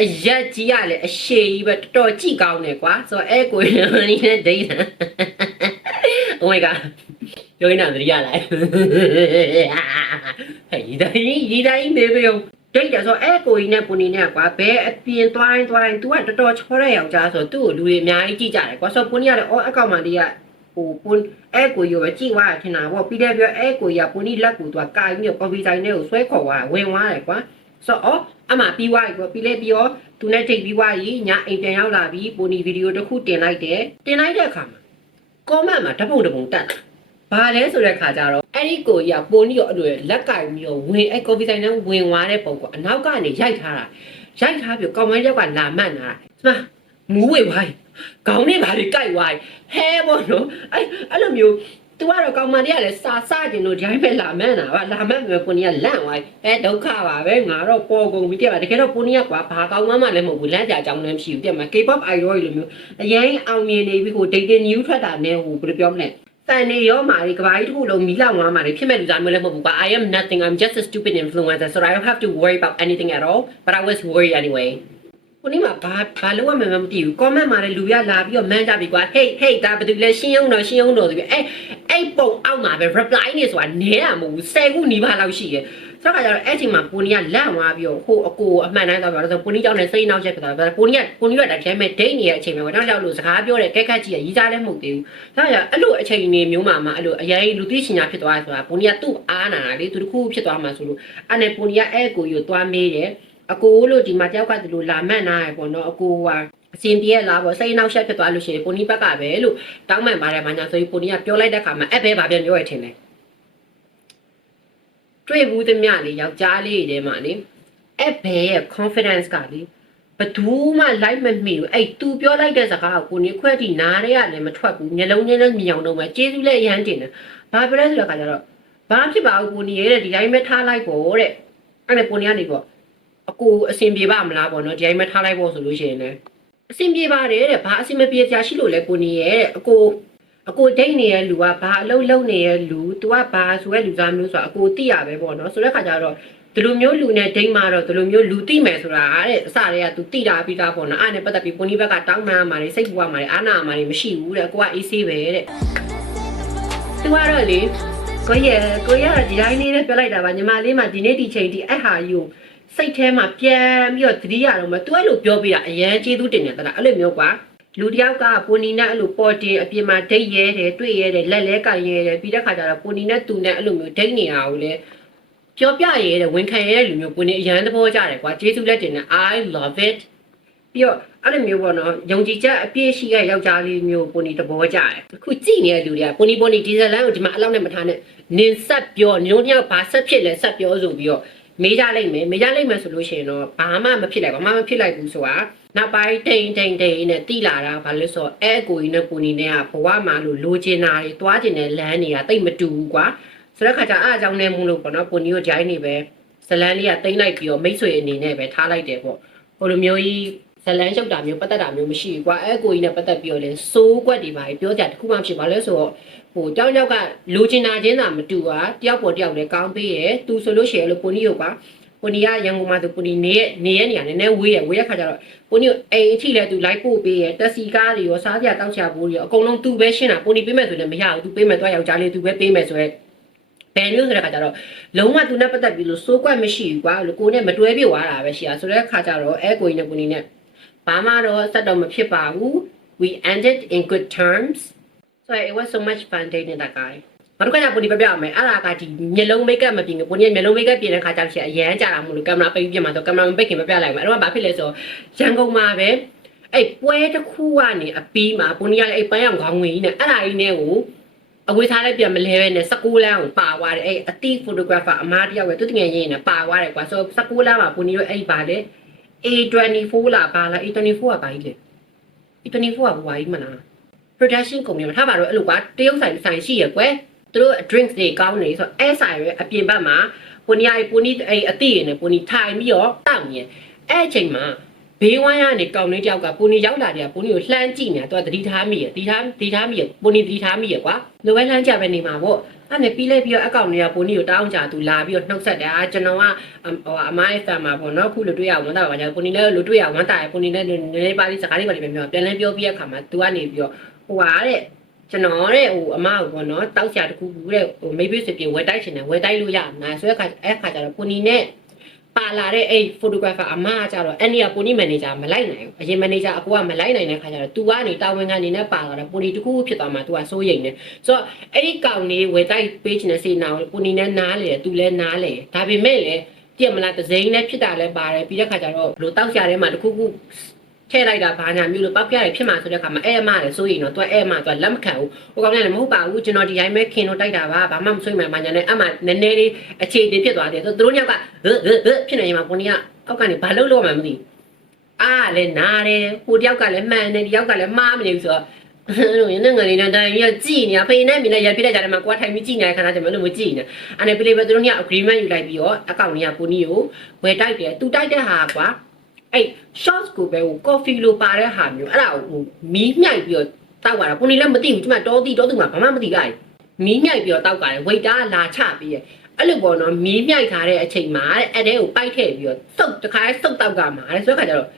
အရက်ကြီးရလေအရှည်ကြီးပဲတော်တော်ကြည့်ကောင်းတယ်ကွာဆိုတော့အဲ့ကိုနေနဲ့ဒိတ်တာ Oh my god ပြောနေတာတရလိုက်ဟဲ့ဒီတိုင်းဒီတိုင်းမေးပြောဒိတ်တယ်ဆိုအဲ့ကိုကြီးနဲ့ပူနေနဲ့ကွာဘဲအပြင်သွားရင်သွားရင် तू ကတော်တော်ချောတဲ့ယောက်ျားဆိုတော့သူ့ကိုလူတွေအများကြီးကြည့်ကြတယ်ကွာဆိုတော့ပူနေရတယ်အော်အကောင်မလေးက ဟိုပွန်အဲကိုရောပဲကြည့်သွားတာထင်တာပေါ့ပြီးတဲ့ပြောအဲကိုရပွန်ဒီလက်ကိုသူကကာပြီးတော့ကော်ဖီဆိုင်ထဲကိုဆွဲခေါ်သွားဝင်သွားတယ်ကွာဆိုတော့အမှပြီးသွားပြီကွာပြီးလဲပြီးတော့သူနဲ့ထိတ်ပြီးသွားပြီညအိမ်ပြန်ရောက်လာပြီပွန်ဒီဗီဒီယိုတစ်ခုတင်လိုက်တယ်တင်လိုက်တဲ့အခါမှာကောမန့်မှာဓပုံဓပုံတက်လာဘာလဲဆိုတဲ့ခါကျတော့အဲ့ဒီကိုရပွန်ဒီရောအဲ့လိုလက်ကင်ပြီးတော့ဝင်အဲကော်ဖီဆိုင်ထဲဝင်သွားတဲ့ပုံကအနောက်ကနေရိုက်ထားတာရိုက်ထားပြီးကောင်းမန်းရောက်ကလာမှတ်လာတာစမ မူးဝေဝိုင်းခေါင်းနဲ့ဘာတွေကြိုက်သွားဟဲပေါ့နော်အဲ့အဲ့လိုမျိုး तू ကတော့ကောင်မလေးကလည်းစာစကျင်လို့ဒီတိုင်းပဲလာမှန်းတာပါလာမှန်းမယ်ပုံကြီးကလန့်သွားပြီအဲဒုက္ခပါပဲငါတော့ပေါ်ကုန်ပြီတဲ့ပါတကယ်တော့ပုံကြီးကကွာဘာကောင်မှမလည်းမဟုတ်ဘူးလန့်ကြအကြောင်းလည်းမရှိဘူးတဲ့မှာ K-pop idol လိုမျိုးအရင်အောင်မြင်နေပြီဟို dating new ထွက်တာနဲ့ဟိုဘယ်လိုပြောမလဲဖန်နေရောမာရီကဘာကြီးတစ်ခုလုံးမီးလောင်သွားမှာလေဖြစ်မဲ့လူသားမျိုးလည်းမဟုတ်ဘူးကွာ I am nothing I'm just a stupid influencer so I don't have to worry about anything at all but I was worried anyway ကိုနေမှာဘာဘာလုံးဝမမသိဘူး comment မှာလည်းလူရလာပြီးတော့မန်းကြပြီကွာ hey hey ဒါဘယ်သူလဲရှင်းအောင်တော့ရှင်းအောင်တော့ဆိုပြီးအဲ့အဲ့ပုံအောက်မှာပဲ reply နေဆိုတာနဲတာမဟုတ်ဘူး10ခုနီးပါးလောက်ရှိတယ်ဆိုတော့ကကြတော့အဲ့ချိန်မှာပူနီကလန့်သွားပြီးတော့ဟိုအကိုအမှန်တမ်းသွားပြောတော့ပူနီကြောင့်လည်းစိတ်နောက်ချက်ဖြစ်သွားတယ်ပူနီကပူနီကဒါတိုင်းမဲ့ date နေတဲ့အချိန်မှာတော့ကြောက်လို့စကားပြောတယ်ကက်ခက်ကြီးကရီးစားလည်းမဟုတ်သေးဘူးဆိုတော့အဲ့လိုအချိန်နေမျိုးမှာမှအဲ့လိုအရင်လူသိရှင်ညာဖြစ်သွားတယ်ဆိုတာပူနီကသူ့အားနာတာလေသူတခုဖြစ်သွားမှဆိုလို့အဲ့နဲ့ပူနီကအဲ့ကိုကိုသွားမေးတယ် အကိုလို့ဒီမှာတယောက်ကဒီလိုလာမှတ်နာရပေါ့နော်အကိုကအစင်ပြေလားပေါ့စိတ်နောက်ဆက်ဖြစ်သွားလို့ရှိရင်ပုံနီဘက်ကပဲလို့တောင်းမှန်ပါတယ်ဘာညာဆိုပြီးပုံနီကပြောလိုက်တဲ့ခါမှာအဲ့ဘဲဘာပြန်ပြောရထင်လဲတွေ့ဘူးသမျှလေယောက်ျားလေးတွေထဲမှာလေအဲ့ဘဲရဲ့ confidence ကလေဘသူမှ like မမိဘူးအဲ့ तू ပြောလိုက်တဲ့စကားကိုကိုနေခွက်တီနားရဲရလည်းမထွက်ဘူးမျက်လုံးချင်းလည်းမြင်အောင်တော့ပဲကျေးဇူးလည်းအရန်တင်တယ်ဘာပြောလဲဆိုတော့ခါကျတော့ဘာဖြစ်ပါဘူးကိုနေရဲတဲ့ဒီတိုင်းပဲထားလိုက်ပေါ့တဲ့အဲ့ဒါပုံနေကနေပေါ့ အကိုအဆင်ပြေပါမလားပေါ့နော်ဒီတိုင်းမထားလိုက်ဖို့ဆိုလို့ရှိရင်လည်းအဆင်ပြေပါတယ်တဲ့ဘာအဆင်မပြေကြရှိလို့လဲကိုနေရဲ့တဲ့အကိုအကိုဒိတ်နေတဲ့လူကဘာအလုပ်လုပ်နေတဲ့လူ तू ကဘာဆိုတဲ့လူသားမျိုးဆိုတာအကိုသိရပဲပေါ့နော်ဆိုတဲ့ခါကျတော့ဒီလိုမျိုးလူနဲ့ဒိတ်မှတော့ဒီလိုမျိုးလူသိမယ်ဆိုတာတဲ့အစတည်းက तू သိတာပြီးသားပေါ့နော်အဲ့နဲ့ပတ်သက်ပြီးပွန်ဒီဘက်ကတောင်းမှန်းမှာတွေစိတ်ပူရမှာတွေအာနာမှာတွေမရှိဘူးတဲ့အကိုကအေးဆေးပဲတဲ့သူကတော့လေကိုရကိုရဒီတိုင်းလေးနဲ့ပြောလိုက်တာပါညီမလေးမှဒီနေ့ဒီချိန်ဒီအဲ့ဟာယူ စိတ်ထဲမှာပြန်ပြီးတော့သတိရတော့မှ तू အဲ့လိုပြောပြတာအရန်ကျေးဇူးတင်တယ်တလားအဲ့လိုမျိုးကွာလူတယောက်ကပိုနီနဲ့အဲ့လိုပေါ်တင်အပြင်မှာဒိတ်ရဲတယ်တွေ့ရဲတယ်လက်လဲကန်ရဲတယ်ပြီးတဲ့ခါကျတော့ပိုနီနဲ့သူနဲ့အဲ့လိုမျိုးဒိတ်နေတာကိုလေပြောပြရဲတယ်ဝန်ခံရဲတဲ့လူမျိုးပိုနီအရန်သဘောကျတယ်ကွာကျေးဇူးလက်တင်တယ် I love it ပြီးတော့အဲ့လိုမျိုးပေါ့နော်ယုံကြည်ချက်အပြည့်ရှိတဲ့ယောက်ျားလေးမျိုးပုံနီသဘောကျတယ်အခုကြည့်နေတဲ့လူတွေကပုံနီပုံနီဒီဇယ်လန်ကိုဒီမှာအလောက်နဲ့မထားနဲ့နင်ဆက်ပြောညို့ညောက်ဘာဆက်ဖြစ်လဲဆက်ပြောဆိုပြီးတော့ မေးကြလိုက်မယ်မေးကြလိုက်မယ်ဆိုလို့ရှိရင်တော့ဘာမှမဖြစ်လိုက်ဘာမှမဖြစ်လိုက်ဘူးဆိုတာနောက်ပိုင်းတိန်တိန်တိန်နဲ့တိလာတာဘာလို့ဆိုတော့အဲအကိုကြီးနဲ့ပုံနီနဲ့ကဘဝမှာလို့လိုချင်တာတွေတွားချင်တဲ့လမ်းတွေကတိတ်မတူဘူးကွာဆိုတဲ့ခါကျအားအကြောင်းနဲ့မလို့ပေါ့နော်ပုံနီကိုဂျိုင်းနေပဲဇလန်လေးကတိမ့်လိုက်ပြီးတော့မိတ်ဆွေအနေနဲ့ပဲထားလိုက်တယ်ပေါ့ဟိုလိုမျိုးကြီးဇလန်းရှုပ်တာမျိုးပတ်သက်တာမျိုးမရှိဘူးကွာအဲကိုကြီးနဲ့ပတ်သက်ပြီးတော့လဲစိုးကွက်တွေပါပြောကြတခုမှဖြစ်ပါလဲဆိုတော့ ဟိုတောင်းယောက်ကလူချင်တာချင်းသာမတူပါတယောက်ပေါ်တယောက်လည်းကောင်းပေးရယ်သူဆိုလို့ရှိရင်လို့ပုံနီယောကပုံနီကရန်ကုန်မှာသူပုံနီနေနေရနေရနည်းနည်းဝေးရဝေးရခါကျတော့ပုံနီအိမ်အထိလဲသူလိုက်ပို့ပေးရယ်တက်စီကားတွေရောစားစရာတောက်ချဖို့တွေရောအကုန်လုံးသူပဲရှင်းတာပုံနီပေးမယ်ဆိုလည်းမရဘူးသူပေးမယ်တော့ယောက်ျားလေးသူပဲပေးမယ်ဆိုရဲဘယ်မျိုးဆိုတဲ့ခါကျတော့လုံးဝသူနဲ့ပတ်သက်ပြီးလို့စိုးကွက်မရှိဘူးကွာလို့ကိုနဲ့မတွဲပြသွားတာပဲရှိတာဆိုတဲ့ခါကျတော့အဲကိုကြီးနဲ့ကိုနီနဲ့ဘာမှတော့ဆက်တော့မဖြစ်ပါဘူး we ended in good terms so it was so much fun dating that guy ဘာလို့ကညာပူဒီပြပြအောင်မယ်အဲ့ဒါကဒီမျက်လုံး make up မပြင်ဘူးပူဒီမျက်လုံး make up ပြင်တဲ့ခါကျတော့ရှိအရန်ကြတာမို့လို့ကင်မရာပိတ်ပြမှာတော့ကင်မရာမပိတ်ခင်ပြပြလိုက်မယ်အဲ့တော့ဘာဖြစ်လဲဆိုရန်ကုန်မှာပဲအဲ့ပွဲတစ်ခုကနေအပီးမှာပူနီကလည်းအဲ့ပန်းအောင်ခေါင်းငွေကြီးနဲ့အဲ့ဒါကြီးနဲ့ကိုအဝေးထားလိုက်ပြန်မလဲပဲနဲ့16လမ်းကိုပါသွားတယ်အဲ့အတိ photographer အမားတယောက်ပဲသူတငယ်ရင်းနဲ့ပါသွားတယ်ကွာဆို16လမ်းမှာပူနီရောအဲ့ပါလေ A24 လားပါလား A24 ကပါကြီးလေ A24 ကဘာကြီးမလား production company မှာထားပါတော့အဲ့လိုကွာတရုတ်ဆိုင်ဆိုင်ရှိရကွယ်သူတို့ drinks တွေကောင်းနေဆိုအဲဆိုင်ရဲ့အပြင်ဘက်မှာပူနီယာပူနီအဲ့အတိရနဲ့ပူနီထိုင်ပြီးတော့တောက်နေအဲ့အချိန်မှာဘေးဝိုင်းကနေကောင်းလေးတယောက်ကပူနီရောက်လာတယ်ပူနီကိုလှမ်းကြည့်နေတာသူကသတိထားမိရသတိထားသတိထားမိရပူနီသတိထားမိရကွာလိုပဲလှမ်းကြပဲနေမှာပေါ့အဲ့နဲ့ပြီးလိုက်ပြီးတော့အကောင့်တွေကပူနီကိုတောင်းကြသူလာပြီးတော့နှုတ်ဆက်တယ်အာကျွန်တော်ကဟိုအမိုင်းဖန်မှာပေါ့နော်ခုလိုတွေ့ရအောင်တော့ပါကြပူနီလည်းလိုတွေ့ရအောင်တာပူနီလည်းနည်းနည်းပါးလေးစကားလေးပါလေးပဲပြောပြန်လဲပြောပြီးရခါမှာသူကနေပြီးတော့ ဟိုဟာတဲ့ကျွန်တော်တဲ့ဟိုအမကိုပေါ့နော်တောက်ချာတခုခုတဲ့ဟိုမိဘစစ်ပြေဝယ်တိုက်ချင်တယ်ဝယ်တိုက်လို့ရမှာဆိုတဲ့ခါအဲ့ခါကျတော့ပူနီနဲ့ပါလာတဲ့အဲ့ photographer အမကကြတော့အဲ့ဒီကပူနီ manager မလိုက်နိုင်ဘူးအရင် manager အကူကမလိုက်နိုင်တဲ့ခါကျတော့ तू ကနေတာဝန်ကနေနဲ့ပါလာတော့ပူနီတခုဖြစ်သွားမှာ तू ကစိုးရိမ်နေဆိုတော့အဲ့ဒီကောင်လေးဝယ်တိုက်ပေးချင်တဲ့စေနာကိုပူနီနဲ့နားလေတယ် तू လည်းနားလေဒါပေမဲ့လည်းတည့်မလားတစိမ့်နဲ့ဖြစ်တာလည်းပါတယ်ပြီးတဲ့ခါကျတော့ဘလို့တောက်ချာထဲမှာတခုခု ထည့်လိုက်တာဘာညာမျိုးလို့ပောက်ပြရတယ်ဖြစ်မှာဆိုတဲ့ခါမှာအဲအမလည်းစိုးရင်တော့သူကအဲအမသူကလက်မခံဘူးဟိုကောင်လည်းမဟုတ်ပါဘူးကျွန်တော်ဒီတိုင်းပဲခင်လို့တိုက်တာပါဘာမှမစိုးရင်မှညာနဲ့အမနည်းနည်းလေးအခြေအတင်ဖြစ်သွားတယ်သူတို့ညောက်ကဟဲ့ဟဲ့ဟဲ့ဖြစ်နေရင်မှကိုနီကအောက်ကနေဘာလုပ်လို့မှမသိအားလည်းနားတယ်ဟိုတယောက်ကလည်းမှန်တယ်ဒီယောက်ကလည်းမှားမနေဘူးဆိုတော့လို့ရင်းငယ်လေးနဲ့တိုင်းရကြည်နေတာဖေးနဲ့မိနဲ့ရပြတဲ့ကြတယ်မှာကိုကထိုင်ပြီးကြည်နေတဲ့ခါကျမှလို့မကြည်နေအဲ့ဒါပြလေပဲသူတို့ည agreement ယူလိုက်ပြီးတော့အကောင့်ကြီးကကိုနီကိုဝယ်တိုက်တယ်သူတိုက်တဲ့ဟာကွာ အဲ့ shorts ကိုပဲဟို coffee လိုပါတဲ့ဟာမျိုးအဲ့ဒါကိုဟိုမီးမြှိုက်ပြီးတော့တောက်ရတာပုံနေလည်းမသိဘူးကျမတောတိတောသူမှာဘာမှမသိကြဘူးမီးမြှိုက်ပြီးတော့တောက်ကြတယ် waiter လာချပြီးရအဲ့လိုပေါ့နော်မီးမြှိုက်ထားတဲ့အချိန်မှာအဲ့တဲ့ကိုပိုက်ထည့်ပြီးတော့စုပ်တခါစုပ်တောက်ကမှာတဲ့ဆိုတဲ့ခါကျတော့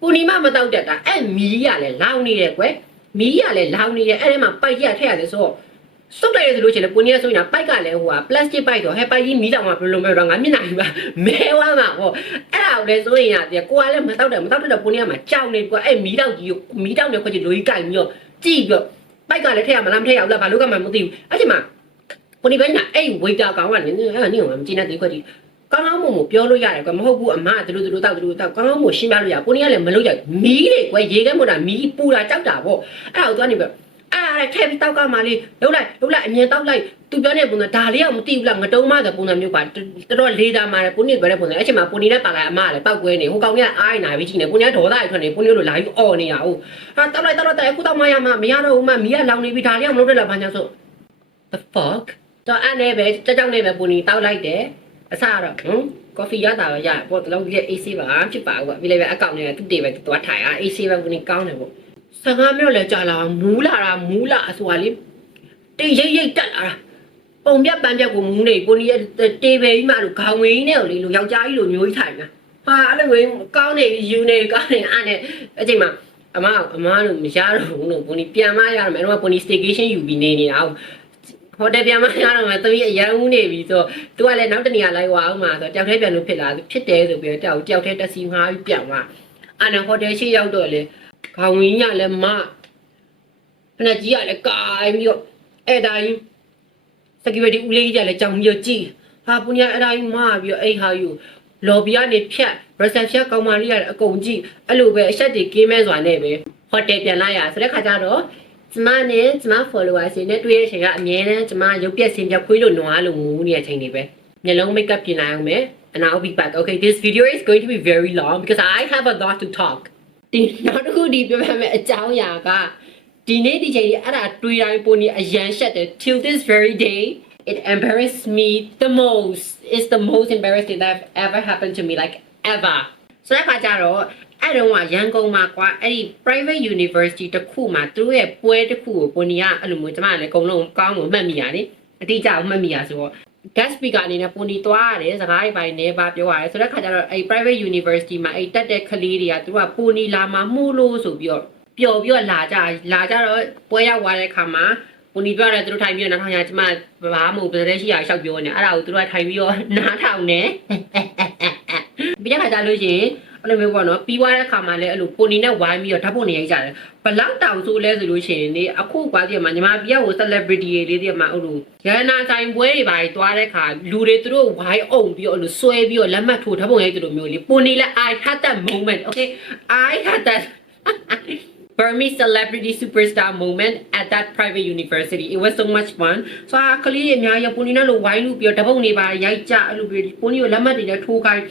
ပူနီမမတောက်တတ်တာအဲ့မီးရလဲလောင်နေတယ်ကွယ်မီးရလဲလောင်နေတယ်အဲ့ထဲမှာပိုက်ရထည့်ရတယ်ဆိုတော့ စုပ်လိုက်ရဆိုလို့ရှိရင်လည်းပူနီရဆိုရင်ပိုက်ကလည်းဟိုဟာ plastic ပိုက်တော့ဟဲ့ပိုက်ကြီးမီးတောင်မှာဘယ်လိုမျိုးတော့ငါမျက်နှာကြီးပါမဲဝါမှာဟောအဲ့ဒါကိုလည်းစိုးရင်ရတယ်ကိုကလည်းမတောက်တယ်မတောက်တဲ့ပုံနေရမှာကြောက်နေကွာအဲ့မီးတောက်ကြီးကိုမီးတောက်နေခွက်ကြီးလိုကြီးကြိုင်ပြီးတော့ကြည့်ပြီးတော့ပိုက်ကလည်းထည့်ရမလားမထည့်ရဘူးလားဘာလို့ကမှမသိဘူးအဲ့ဒီမှာကိုနေပိုင်းကအဲ့ဝေတာကောင်ကလည်းအဲ့နင်းကမကြည့်တဲ့ခွက်ကြီးကောင်းကောင်းမွန်မွန်ပြောလို့ရတယ်ကွာမဟုတ်ဘူးအမကတို့တို့တောက်တို့တောက်ကောင်းကောင်းမွန်ရှင်းပြလို့ရကိုနေကလည်းမလုပ်ရမီးတွေကွာရေခဲမို့တာမီးပူတာကြောက်တာပေါ့အဲ့ဒါကိုသွားနေပြီး အဲ့ဒါထဲပြီးတောက်ကမှလေးလှုပ်လိုက်လှုပ်လိုက်အမြင်တောက်လိုက်သူပြောတဲ့ပုံစံဒါလေးကမသိဘူးလားငတုံးမတဲ့ပုံစံမျိုးပါတော်တော်လေးတာမှာလေပုံနေပြောတဲ့ပုံစံအဲ့ချိန်မှာပုံနေနဲ့ပါလာအမကလည်းပောက်ကွဲနေဟိုကောင်ကအားရနာပြီးကြည့်နေပုံနေဒေါသရထွက်နေပုံနေလိုလာပြီးအော်နေရဟုတ်ဟာတောက်လိုက်တောက်လိုက်အခုတောက်မှရမှာမရတော့ဘူးမမီးကလောင်နေပြီဒါလေးကမလုပ်တဲ့လားဘာညာဆို the fuck တော့အဲ့နဲ့ပဲကြောက်ကြောက်နေပဲပုံနေတောက်လိုက်တယ်အစကတော့ဟမ်ကော်ဖီရတာပဲရပေါ့တလုံးကြီး AC ပါဖြစ်ပါဘူးကွာပြီးလိုက်ပဲအကောင့်နဲ့သူ့တေပဲသူသွားထိုင်အာ AC ပဲကိုနေကောင်းတယ်ပေါ့ 15မိနစ်လဲကြာလာမူးလာတာမူးလာဆိုတာလေတိတ်ရိတ်ရိတ်တက်လာတာပုံပြက်ပန်းပြက်ကိုမူးနေကိုနီးတေပဲကြီးမှလို့ခေါင်းဝင်းနဲ့ကိုလေလို့ယောက်ျားကြီးလိုမျိုးကြီးထိုင်တာဟာအဲ့လိုဝင်ကောင်းနေယူနေကောင်းနေအဲ့နဲ့အချိန်မှာအမအမလို့မရတော့ဘူးလို့ကိုနီပြန်မရတော့မယ်အဲ့တော့ကိုနီ staycation ယူပြီးနေနေတာဟုတ်ဟိုတယ်ပြန်မရတော့မှသမီးအရန်ဦးနေပြီဆိုတော့ तू ကလည်းနောက်တနေရာလိုက်သွားအောင်မှာဆိုတော့တယောက်တည်းပြန်လို့ဖြစ်လာဖြစ်တယ်ဆိုပြီးတော့တယောက်တယောက်တည်းတက်စီငှားပြီးပြန်သွားအဲ့နဲ့ဟိုတယ်ရှိရောက်တော့လေ ခေါင်းဝင်းရလည်းမဖနကြီးကလည်းကာပြီးတော့အဲ့တိုင်း security ဦးလေးကြီးကလည်းကြောင်ပြီးတော့ကြည်ဟာပူညာအဲ့တိုင်းမပြီးတော့အဲ့ဟာယူလော်ဘီကနေဖြတ် reception ကောင်မလေးကလည်းအကုန်ကြည့်အဲ့လိုပဲအချက်တွေကင်းမဲ့စွာနဲ့ပဲဟိုတယ်ပြန်လာရဆိုတဲ့ခါကျတော့ကျမနဲ့ကျမ follower တွေနဲ့တွေ့ရတဲ့အချိန်ကအမြဲတမ်းကျမရုပ်ပြက်စင်ပြက်ခွေးလို့နွားလို့ငူးနေတဲ့အချိန်တွေပဲမျက်လုံး makeup ပြင်လိုက်အောင်မယ် and I'll be back okay this video is going to be very long because I have a lot to talk ဒီနောက်တစ်ခုဒီပြောပြမယ်အကြောင်းအရာကဒီနေ့ဒီချိန်ကြီးအဲ့ဒါတွေ့တိုင်းပုံနေအရန်ရှက်တယ် till this very day it embarrassed me the most it's the most embarrassing that have ever happened to me like ever ဆိုတဲ့အခါကျတော့အဲ့တုန်းကရန်ကုန်မှာကွာအဲ့ဒီ private university တစ်ခုမှာသူတို့ရဲ့ပွဲတစ်ခုကိုပုံနီကအဲ့လိုမျိုးကျမကလည်းအကုန်လုံးကောင်းကိုမှတ်မိရလေအတိအကျကိုမှတ်မိရဆိုတော့ guest speaker အနေနဲ့ပုံနီသွားရတယ်စကားတွေပိုင်းနေပါပြောရတယ်ဆိုတဲ့ခါကျတော့အဲ့ private university မှာအဲ့တက်တဲ့ကလေးတွေကသူကပုံနီလာမှာမှုလို့ဆိုပြီးတော့ပျော်ပြီးတော့လာကြလာကြတော့ပွဲရောက်သွားတဲ့ခါမှာပုံနီပြောတယ်သူတို့ထိုင်ပြီးတော့နားထောင်ရကျမဘာမှမဟုတ်တဲ့ရှိရရှောက်ပြောနေအဲ့ဒါကိုသူတို့ကထိုင်ပြီးတော့နားထောင်နေပြီးတဲ့ခါကျလို့ရှိရင် အဲ့လိုမျိုးပေါ့နော်ပြီးသွားတဲ့ခါမှာလည်းအဲ့လိုပုံနေနဲ့ဝိုင်းပြီးတော့ဓာတ်ပုံနေရိုက်ကြတယ်ဘလောက်တောင်ဆိုလဲဆိုလို့ရှိရင်လေအခုကွာတည်းမှာညီမပြကို celebrity တွေလေးတည်းမှာအဲ့လိုရဟနာဆိုင်ပွဲတွေပါသွားတဲ့ခါလူတွေသူတို့ဝိုင်းအောင်ပြီးတော့အဲ့လိုဆွဲပြီးတော့လက်မှတ်ထိုးဓာတ်ပုံရိုက်တယ်လို့မျိုးလေပုံနေလဲ I had that moment okay I had that Burmese celebrity superstar moment at that private university. It was so much fun. So အာကလေးတွေအများကြီးပုံနေနဲ့လို့ဝိုင်းလို့ပြီးတော့ဓာတ်ပုံတွေပါရိုက်ကြအဲ့လိုပြီးပုံနေကိုလက်မှတ်တွေနဲ့ထိုးခိုင်း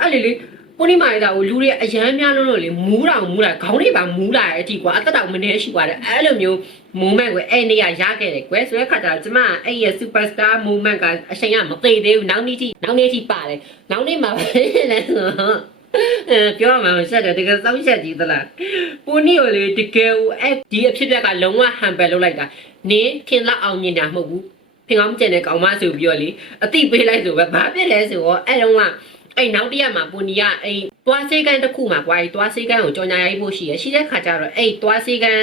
အဲ့လေလေ ပုံနေမာရတာကိုလူတွေအရန်များလို့လို့လေမူးတောင်မူးတာခေါင်းတွေပါမူးလာတဲ့အထိကွာအသက်တောင်မနေရှိသွားတယ်အဲ့လိုမျိုး moment ကိုအဲ့နေရရခဲ့တယ်ကွယ်ဆိုတဲ့ခါကျတော့ကျမအဲ့ရဲ့ superstar moment ကအချိန်ကမသေးသေးဘူးနောက်နေ့ထိနောက်နေ့ထိပါတယ်နောက်နေ့မှာပဲလဲဆိုတော့အဲပြောရမှာဆက်တယ်တကယ်စောင့်ချက်ကြီးသလားပူနီကိုလေတကယ်ကိုအဲ့ဒီအဖြစ်အပျက်ကလုံးဝဟန်ပယ်လုပ်လိုက်တာနင်းထင်လောက်အောင်မြင်တာမဟုတ်ဘူးဖင်ကောင်းကျန်တဲ့ကောင်မဆိုပြီးတော့လေအတိပေးလိုက်ဆိုပဲဘာဖြစ်လဲဆိုတော့အဲ့တုန်းက အဲ့နောက်တရက်မှာပူနီကအဲ့သွားစေးကန်တစ်ခုမှာကွာအဲ့သွားစေးကန်ကိုကြော်ညာရိုက်ဖို့ရှိရရှိတဲ့ခါကျတော့အဲ့သွားစေးကန်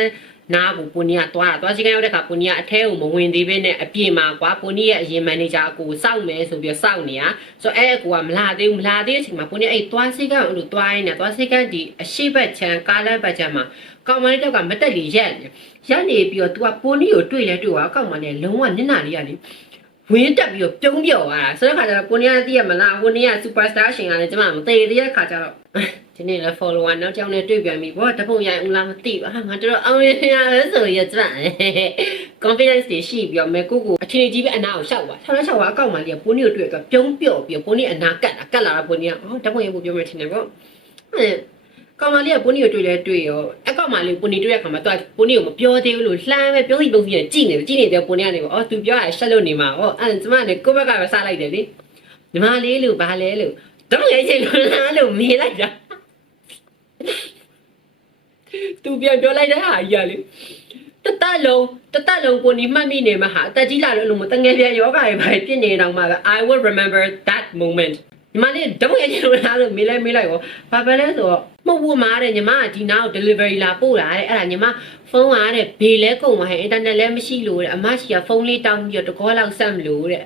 နားကိုပူနီကသွားတာသွားစီကန်းရောက်တဲ့ခါပူနီကအထဲကိုမဝင်သေးဘဲနဲ့အပြင်မှာကွာပူနီရဲ့အရင်မန်နေဂျာအကိုစောင့်မယ်ဆိုပြီးစောင့်နေတာဆိုတော့အဲ့အကိုကမလာသေးဘူးမလာသေးတဲ့အချိန်မှာပူနီအဲ့သွားစီကန်းအဲ့လိုသွားရင်းနဲ့သွားစီကန်းဒီအရှိဘက်ချမ်းကားလမ်းဘက်ချမ်းမှာကောင်မလေးတော့ကမတက်လီရက်နေရက်နေပြီးတော့ तू ကပူနီကိုတွေ့လဲတွေ့သွားကောင်မလေးလုံးဝမျက်နှာလေးကလေ ဝင်းတက်ပြီးတော့ပြုံးပြော်သွားတာဆိုတဲ့ခါကျတော့ပူနီကသိရမလားပူနီက superstar ရှင်ကလည်းကျမမသေးသေးတဲ့ခါကျတော့ဒီနေ့လည်း follower နောက်ကြောင်နဲ့တွေ့ပြန်ပြီဘောတပုံရိုင်ဦးလားမသိဘူးဟာငါတို့အောင်ရရလဲဆိုရကြမ်း confidence တွေရှိပြီးတော့မဲကိုကိုအချင်းကြီးပဲအနာကိုရှောက်ပါဆောင်းရှောက်ပါအကောက်မှလေးကပိုးနေကိုတွေ့တော့ပြုံးပြော့ပြီးတော့ပိုးနေအနာကတ်တာကတ်လာတာပိုးနေကဟောတပုံရိုင်ကိုပြောမှထင်တယ်ပေါ့အဲ ကောင်မလေးကပိုးနေကိုတွေ့လဲတွေ့ရောအကောက်မှလေးပိုးနေတွေ့တဲ့ခါမှာသူကပိုးနေကိုမပြောသေးဘူးလို့လှမ်းပဲပြုံးစီပြုံးစီနဲ့ကြည့်နေတယ်ကြည့်နေတယ်ပိုးနေကနေပေါ့အော်သူပြောရရှက်လို့နေမှာဟောအဲ့ကျမကလည်းကိုယ့်ဘက်ကပဲစားလိုက်တယ်လေညီမလေးလို့ဘာလဲလို့တော့ရိုက်ချင်လို့လားလို့မေးလိုက်တာသူပြန်ပြောလိုက်တဲ့ဟာကြီးကလေတတလုံးတတလုံးကိုနေမှတ်မိနေမှာဟာအသက်ကြီးလာလို့လို့မတငယ်ပြယောဂါတွေပဲပြစ်နေတော့မှာပဲ I will remember that moment ညီမလေးတော့ရချင်လို့လားလို့မေးလိုက်မေးလိုက်ရောဘာပဲလဲဆိုတော့ မဟုတ်ဘူးမားတဲ့ညီမကဒီနာကို delivery လာပို့လာတဲ့အဲ့ဒါညီမဖုန်းကတဲ့ဘေးလဲကုန်သွားဟဲ့ internet လဲမရှိလို့တဲ့အမရှိကဖုန်းလေးတောင်းပြီးတော့တကောလောက်ဆက်မလို့တဲ့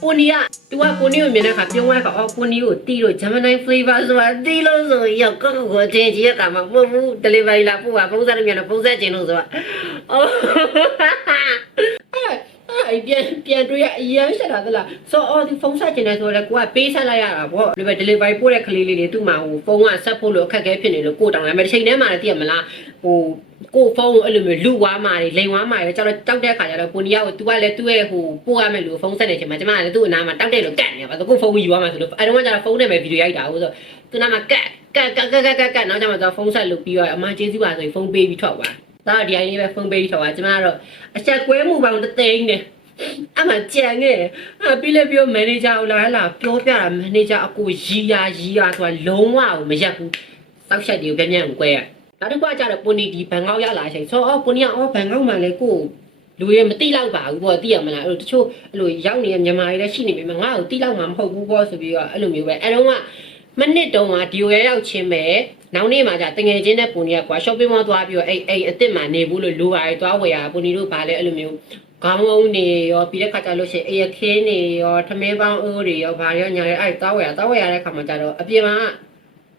ပူနီက तू ကပူနီကိုမြင်တဲ့အခါပြုံးသွားခါအော်ပူနီကိုတီးလို့ Gemini flavor ဆိုတာတီးလို့ဆိုရောက်ကောက်ကိုတင်ကြီးရကမှာမဟုတ်ဘူး delivery လာပို့ပါပုံစံနဲ့မြန်တော့ပုံစံကျင်လို့ဆိုတာအော် အဲ့ပြန်ပြန်တွေ့ရအရင်ဆက်တာသလားဆိုအော်ဒီဖုန်းဆက်ကျင်တယ်ဆိုတော့ကိုကပေးဆက်လိုက်ရတာပေါ့ဒီဘက် delivery ပို့တဲ့ကလေးလေးတွေသူ့မှာဟိုဖုန်းကဆက်ဖို့လို့အခက်အခဲဖြစ်နေလို့ကိုတောင်းလိုက်မယ်တစ်ချိန်တည်းမှာလည်းသိရမလားဟိုကိုဖုန်းကိုအဲ့လိုမျိုးလူဝါမာတွေလိန်ဝါမာတွေကြောက်တော့တောက်တဲ့ခါကျတော့ပူနီယာကို तू ကလည်းသူ့ရဲ့ဟိုပို့ရမယ်လို့ဖုန်းဆက်နေချိန်မှာကျမကလည်းသူ့အနားမှာတောက်တဲ့လို့ကတ်နေပါဆိုကိုဖုန်းယူရမှာဆိုလို့အဲ့တော့ကျတော့ဖုန်းနဲ့ပဲဗီဒီယိုရိုက်တာဟုတ်ဆိုသူနားမှာကတ်ကတ်ကတ်ကတ်ကတ်ကတ်နောက်ကျမှတော့ဖုန်းဆက်လို့ပြီးတော့အမကျေးဇူးပါဆိုရင်ဖုန်းပေးပြီးထွက်သွားဒါ တော့ဒီအရင်ပဲဖုန်းပေးပြီးထွက်သွားကျမကတော့အချက်ကွဲမှုပေါင်းတစ်သိန်းနဲ့အမှကြံခဲ့အပြီးလည်းပြောမန်နေဂျာကိုလာလာပြောပြတာမန်နေဂျာအကိုရီယာရီယာဆိုတာလုံးဝကိုမရက်ဘူးစောက်ချက်တွေကိုပြန်ပြန်ကို꿰ရနောက်တစ်ခါကျတော့ပွန်နီဒီဘန်ကောက်ရောက်လာချိန်ဆိုအော်ပွန်နီကအော်ဘန်ကောက်မှာလည်းကိုလူတွေမတိလောက်ပါဘူးပေါ့သိရမလားအဲ့လိုတချို့အဲ့လိုရောက်နေတဲ့မြန်မာတွေလည်းရှိနေပြီမငါ့ကိုတိလောက်မှာမဟုတ်ဘူးပေါ့ဆိုပြီးတော့အဲ့လိုမျိုးပဲအဲ့တော့က မနစ်တုံးကဒီကိုရရောက်ချင်းပဲနောက်နေ့မှာじゃတငယ်ချင်းနဲ့ပုံကြီးကကွာ shopping mall သွားပြီးတော့အဲ့အဲ့အစ်စ်မှာနေဘူးလို့လိုပါတယ်သွားဝယ်ရပုံကြီးတို့ဗာလဲအဲ့လိုမျိုးခေါင်းအုံးနေရောပြီးတဲ့ခါကျလို့ရှိရင်အရခင်းနေရောထမင်းပေါင်းအိုးတွေရောဗာရောညာရဲအဲ့တောက်ဝရတောက်ဝရတဲ့ခါမှာကျတော့အပြင်မှာ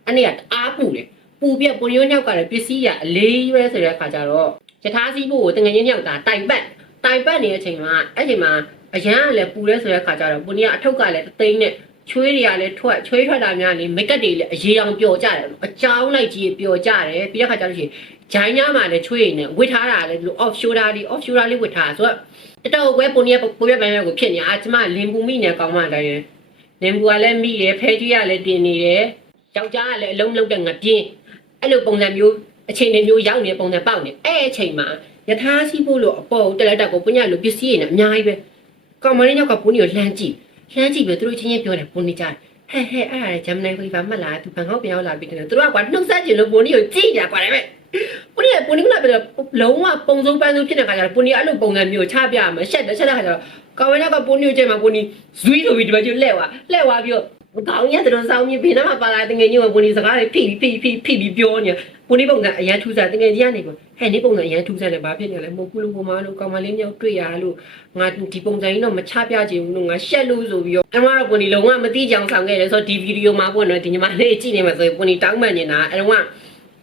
အဲ့နေကတအားပူတယ်ပူပြက်ပုံရိုးညောက်ကလည်းပစ္စည်းရအလေးပဲဆိုတဲ့ခါကျတော့ယထာစီးဖို့ကိုတငယ်ချင်းညောက်တာတိုင်ပတ်တိုင်ပတ်နေတဲ့အချိန်မှာအဲ့ချိန်မှာအရန်ကလည်းပူရဲဆိုတဲ့ခါကျတော့ပုံကြီးကအထုပ်ကလည်းတသိန်းနဲ့ ချွေးတွေကလည်းထွက်ချွေးထွက်တာများနေမိတ်ကပ်တွေလည်းအရေးအောင်ပျော်ကြတယ်အကြောင်းလိုက်ကြီးပျော်ကြတယ်ပြီးတဲ့ခါကျလို့ရှိရင်ဂျိုင်းညာမှာလည်းချွေးရည်နဲ့ဝစ်ထားတာလည်းဒီလို off shoulder လေး off shoulder လေးဝစ်ထားဆိုတော့တတော်ကွဲပုံရပုံရပန်းရကိုဖြစ်နေအာကျမလင်ပူမိနေကောင်းမှလည်းလင်ပူကလည်းမိတယ်ဖဲကြီးကလည်းတင်နေတယ်ယောက်ျားကလည်းအလုံးလုံးတဲ့ငပြင်းအဲ့လိုပုံစံမျိုးအချိန်တွေမျိုးရောက်နေတဲ့ပုံစံပေါက်နေအဲ့အချိန်မှာယထာစီးဖို့လို့အပေါ်တက်လက်တက်ကိုပညာလို့ပစ္စည်းရည်နဲ့အများကြီးပဲကောင်မလေးညောက်ကပူနေကိုလှမ်းကြည့် လှမ်းကြည့်ပြီးသူတို့ချင်းချင်းပြောတယ်ပူနေကြဟဲ့ဟဲ့အဲ့ဒါဂျမ်နိုင်ဖီဗာမှတ်လာသူဘန်ကောက်ပြန်ရောက်လာပြီးတယ်သူတို့ကကွာနှုတ်ဆက်ချင်လို့ပူနေကိုကြည့်ကြကွာတယ်ပဲပူနီကပူနီကလည်းလုံးဝပုံစုံပန်းစုံဖြစ်တဲ့ခါကျတော့ပူနီအဲ့လိုပုံစံမျိုးချပြရမှာရှက်တယ်ရှက်တဲ့ခါကျတော့ကောင်မင်းကပူနီကိုကြိုက်မှာပူနီဇွီးဆိုပြီးဒီဘက်ကျလှဲ့သွားလှဲ့သွားပြီးတော့ ကောင်းရက်တို့စောင်းမြဘင်းနားမှာပါလာတဲ့ငယ်ကြီးကပူနီစကားတွေဖိဖိဖိဖိပြီးပြောနေပူနီပုံစံအရန်ထူးစားတငယ်ကြီးကနေပေါ့ဟဲ့နေပုံစံအရန်ထူးစားတယ်ဘာဖြစ်နေလဲမဟုတ်ဘူးလို့ပုံမလို့ကောင်မလေးမျိုးတွေ့ရလို့ငါဒီပုံစံကြီးတော့မချပြချင်ဘူးလို့ငါရှက်လို့ဆိုပြီးတော့အမကတော့ပူနီလုံးဝမသိကြအောင်ဆောင်ခဲ့တယ်ဆိုတော့ဒီဗီဒီယိုမှာပေါ့နော်ဒီညီမလေးကြည့်နေမှာဆိုရင်ပူနီတောင်းပန်နေတာအဲ့တော့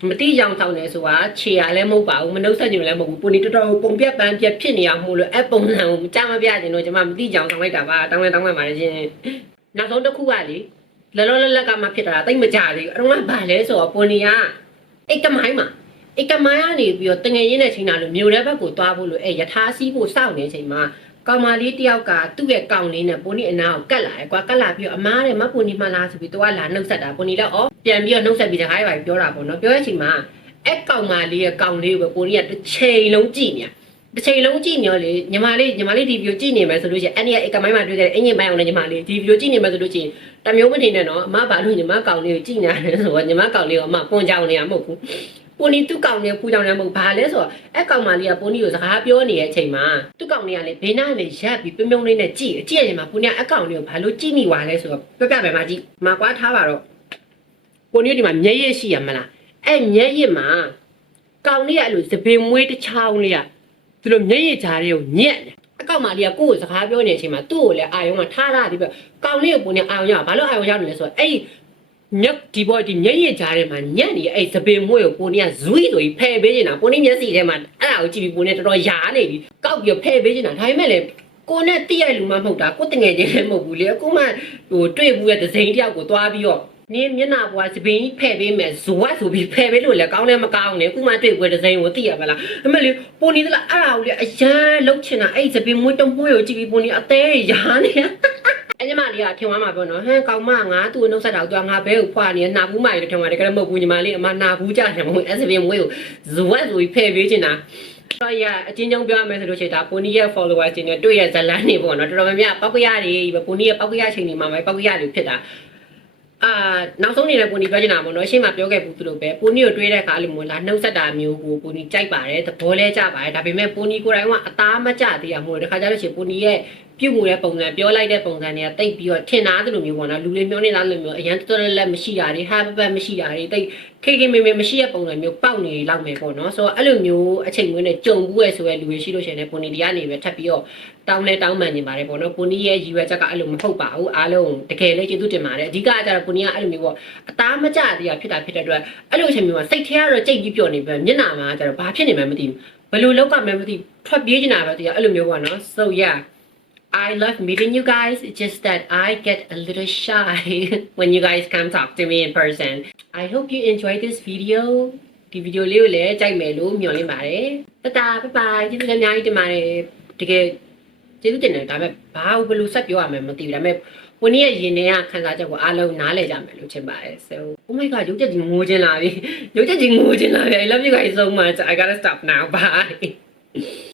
ကမတိရောင်ဆောင်နေဆိုတာခြေရလည်းမဟုတ်ပါဘူးမနှုတ်ဆက်ညိုလည်းမဟုတ်ဘူးပုံနေတော်တော်ပုံပြက်ပန်းပြက်ဖြစ်နေအောင်မို့လို့အဲ့ပုံစံကိုကြားမပြချင်လို့ကျွန်မမတိကြောင်ဆောင်လိုက်တာပါတောင်းလဲတောင်းလဲပါတယ်ရှင် နောက်ဆုံးတစ်ခုကလေလောလောလတ်လက်ကမှဖြစ်တာတိတ်မကြသေးဘူးအဲ့တော့ကဘာလဲဆိုတော့ပုံနေကအိတ်ကမိုင်းမှာအိတ်ကမိုင်းကနေပြီးတော့တငယ်ရင်းတဲ့ချိန်တာလို့မြို့တဲ့ဘက်ကိုသွားဖို့လို့အဲ့ယထာစီးဖို့စောင့်နေချိန်မှာကောင်မလေးတယောက်ကသူ့ရဲ့ကောင်လေးနဲ့ပုံနေအနာကိုကတ်လာတယ်ကွာကတ်လာပြီးတော့အမားတဲ့မပုံနေမှလားဆိုပြီးတော့လာနှုတ်ဆက်တာပုံနေလည်းဩပြန်ပြီးတော့နှုတ်ဆက်ပြီးတခါးရိုက်ပြောတာပေါ့နော်ပြောတဲ့အချိန်မှာအဲ့ကောင်မလေးရဲ့ကောင်လေးကိုပဲပုံနေကတစ်ချိန်လုံးကြည့်နေတ စ်ချိန်လုံးကြည့်မျောလေညီမလေးညီမလေးဒီဗီဒီယိုကြည့်နေမယ်ဆိုလို့ရှိရင်အဲ့ဒီကအကမိုင်းမှာတွေ့ခဲ့တဲ့အင်ဂျင်ပိုင်းအောင်နဲ့ညီမလေးဒီဗီဒီယိုကြည့်နေမယ်ဆိုလို့ရှိရင်တမျိုးမထင်နဲ့နော်အမဘာလို့ညီမကောင်လေးကိုကြည့်နေတယ်ဆိုတော့ညီမကောင်လေးကိုအမပွန်ကြောင်နေရမဟုတ်ဘူးပူနီသူ့ကောင်နဲ့ပူကြောင်နဲ့မဟုတ်ဘာလဲဆိုတော့အဲ့ကောင်မလေးကပူနီကိုစကားပြောနေတဲ့အချိန်မှာသူ့ကောင်လေးကလေဘေးနားလေးရပ်ပြီးပြုံးပြုံးလေးနဲ့ကြည့်ကြည့်ရချိန်မှာပူနီကအကောင်လေးကိုဘာလို့ကြည့်မိသွားလဲဆိုတော့ပြပြပဲမကြည့်မှာကွာထားပါတော့ပူနီဒီမှာမျက်ရည်ရှိရမလားအဲ့မျက်ရည်မှာကောင်လေးကအဲ့လိုသပင်မွေးတစ်ချောင်းလေးက သူတို့မျက်ရည်ကြားတွေကိုညက်တယ်အကောင်မလေးကကိုယ့်ကိုစကားပြောနေတဲ့အချိန်မှာသူ့ကိုလည်းအာယုံကထားထားပြီးပဲကောင်လေးကိုပူနီအာယုံရဘာလို့အာယုံရနေလဲဆိုတော့အဲ့ဒီညက်ဒီဘောဒီမျက်ရည်ကြားထဲမှာညက်နေအဲ့သပင်မွေးကိုပိုနေကဇွီးဆိုပြီးဖယ်ပေးနေတာပိုနေမျက်စိထဲမှာအဲ့ဒါကိုကြည့်ပြီးပိုနေတော်တော်ယာနေပြီကောက်ပြီးဖယ်ပေးနေတာဒါပေမဲ့လည်းကိုနဲ့တိရလူမှမဟုတ်တာကိုတငယ်ချင်းလည်းမဟုတ်ဘူးလေအခုမှဟိုတွေ့ဘူးရဲ့ဒဇိန်တယောက်ကိုသွားပြီးတော့ နင်းမျက်နှာပွားသပင်ကြီးဖယ်ပေးမယ်ဇဝတ်ဆိုပြီးဖယ်ပေးလို့လည်းကောင်းတယ်မကောင်းနဲ့အခုမှတွေ့ဘူးဒဇိန်ကိုသိရပါလားအမလေးပိုနေသလားအဲ့ဒါကိုလေအရန်လှုပ်ချင်တာအဲ့သပင်မွေးတမွေးကိုကြည့်ပြီးပိုနေအသေးယာနေအဲ့ညီမလေးကထင်သွားမှာပေါ့နော်ဟမ်ကောင်မငါသူ့ကိုနှုတ်ဆက်တာကိုသူကငါဘဲကိုဖွာနေနှာဘူးမလေးထင်သွားတယ်ကလည်းမဟုတ်ဘူးညီမလေးအမနှာဘူးကြတယ်မဟုတ်အဲ့စပင်မွေးကိုဇဝက်ဆိုပြီးဖဲ့ပေးချင်တာတော့ရအချင်းချင်းပြောရမယ်ဆိုလို့ရှိရင်ဒါပိုနီရဲ့ followers တွေနဲ့တွေ့ရဇလန်းနေပေါ့နော်တော်တော်များများပောက်ကရတွေပဲပိုနီရဲ့ပောက်ကရချိန်တွေမှာပဲပောက်ကရတွေဖြစ်တာ အာနောက်ဆုံးနေတဲ့ပိုနီပြောချင်တာပေါ့နော်ရှေ့မှာပြောခဲ့ဘူးသူတို့ပဲပိုနီကိုတွေးတဲ့အခါအဲ့လိုမျိုးလာနှုတ်ဆက်တာမျိုးကိုပိုနီကြိုက်ပါတယ်သဘောလဲကြပါတယ်ဒါပေမဲ့ပိုနီကိုယ်တိုင်ကအသားမကျသေးရမို့လို့တခါကြလို့ရှိရင်ပိုနီရဲ့ ပြုတ်မှုတဲ့ပုံစံပြောလိုက်တဲ့ပုံစံတွေကတိတ်ပြီးတော့ထင်သားသလိုမျိုးပေါ့နော်လူလေးမျိုးနေတာလိုမျိုးအရန်တော်တော်လက်မရှိတာတွေဟာပပတ်မရှိတာတွေတိတ်ခေခေမေမေမရှိတဲ့ပုံစံမျိုးပေါက်နေလောက်မယ်ပေါ့နော်ဆိုတော့အဲ့လိုမျိုးအချိန်မွေးနဲ့ကြုံဘူးရဲ့ဆိုရဲလူတွေရှိလို့ရှိရင်လည်းပုံနေတရားနေပဲထပ်ပြီးတော့တောင်းလဲတောင်းမှန်နေပါတယ်ပေါ့နော်ပုံနီးရဲ့ရည်ရွယ်ချက်ကအဲ့လိုမဟုတ်ပါဘူးအားလုံးတကယ်လည်းကျေးဇူးတင်ပါတယ်အဓိကကကျတော့ပုံနီးကအဲ့လိုမျိုးပေါ့အသားမကျသေးတာဖြစ်တာဖြစ်တဲ့အတွက်အဲ့လိုအချိန်မျိုးမှာစိတ်ထဲကတော့ကြိတ်ပြီးပျော်နေပဲမျက်နှာမှာကျတော့ဘာဖြစ်နေမှမသိဘူးဘယ်လိုလောက်ကမှမသိထွက်ပြေးနေတာပဲတရားအဲ့လိုမျိုးပေါ့နော် so yeah I love meeting you guys. It's just that I get a little shy when you guys come talk to me in person. I hope you enjoy this video. ဒီဗီဒီယိုလေးကိုလည်းကြိုက်မယ်လို့မျှော်လင့်ပါတယ်။တတာဘိုင်ဘိုင်ကျေးဇူးတင်အများကြီးတင်ပါတယ်။တကယ်ကျေးဇူးတင်တယ်ဒါပေမဲ့ဘာလို့ဘယ်လိုဆက်ပြောရမလဲမသိဘူးဒါပေမဲ့ဝန်ကြီးရဲ့ရင်ထဲကခန်းစားချက်ကိုအားလုံးနားလည်ကြမယ်လို့ထင်ပါတယ်။ So oh my god ရုပ်ချက်ကြီးငိုချင်လာပြီ။ရုပ်ချက်ကြီးငိုချင်လာပြီ။ I love you guys so much. I gotta stop now. Bye.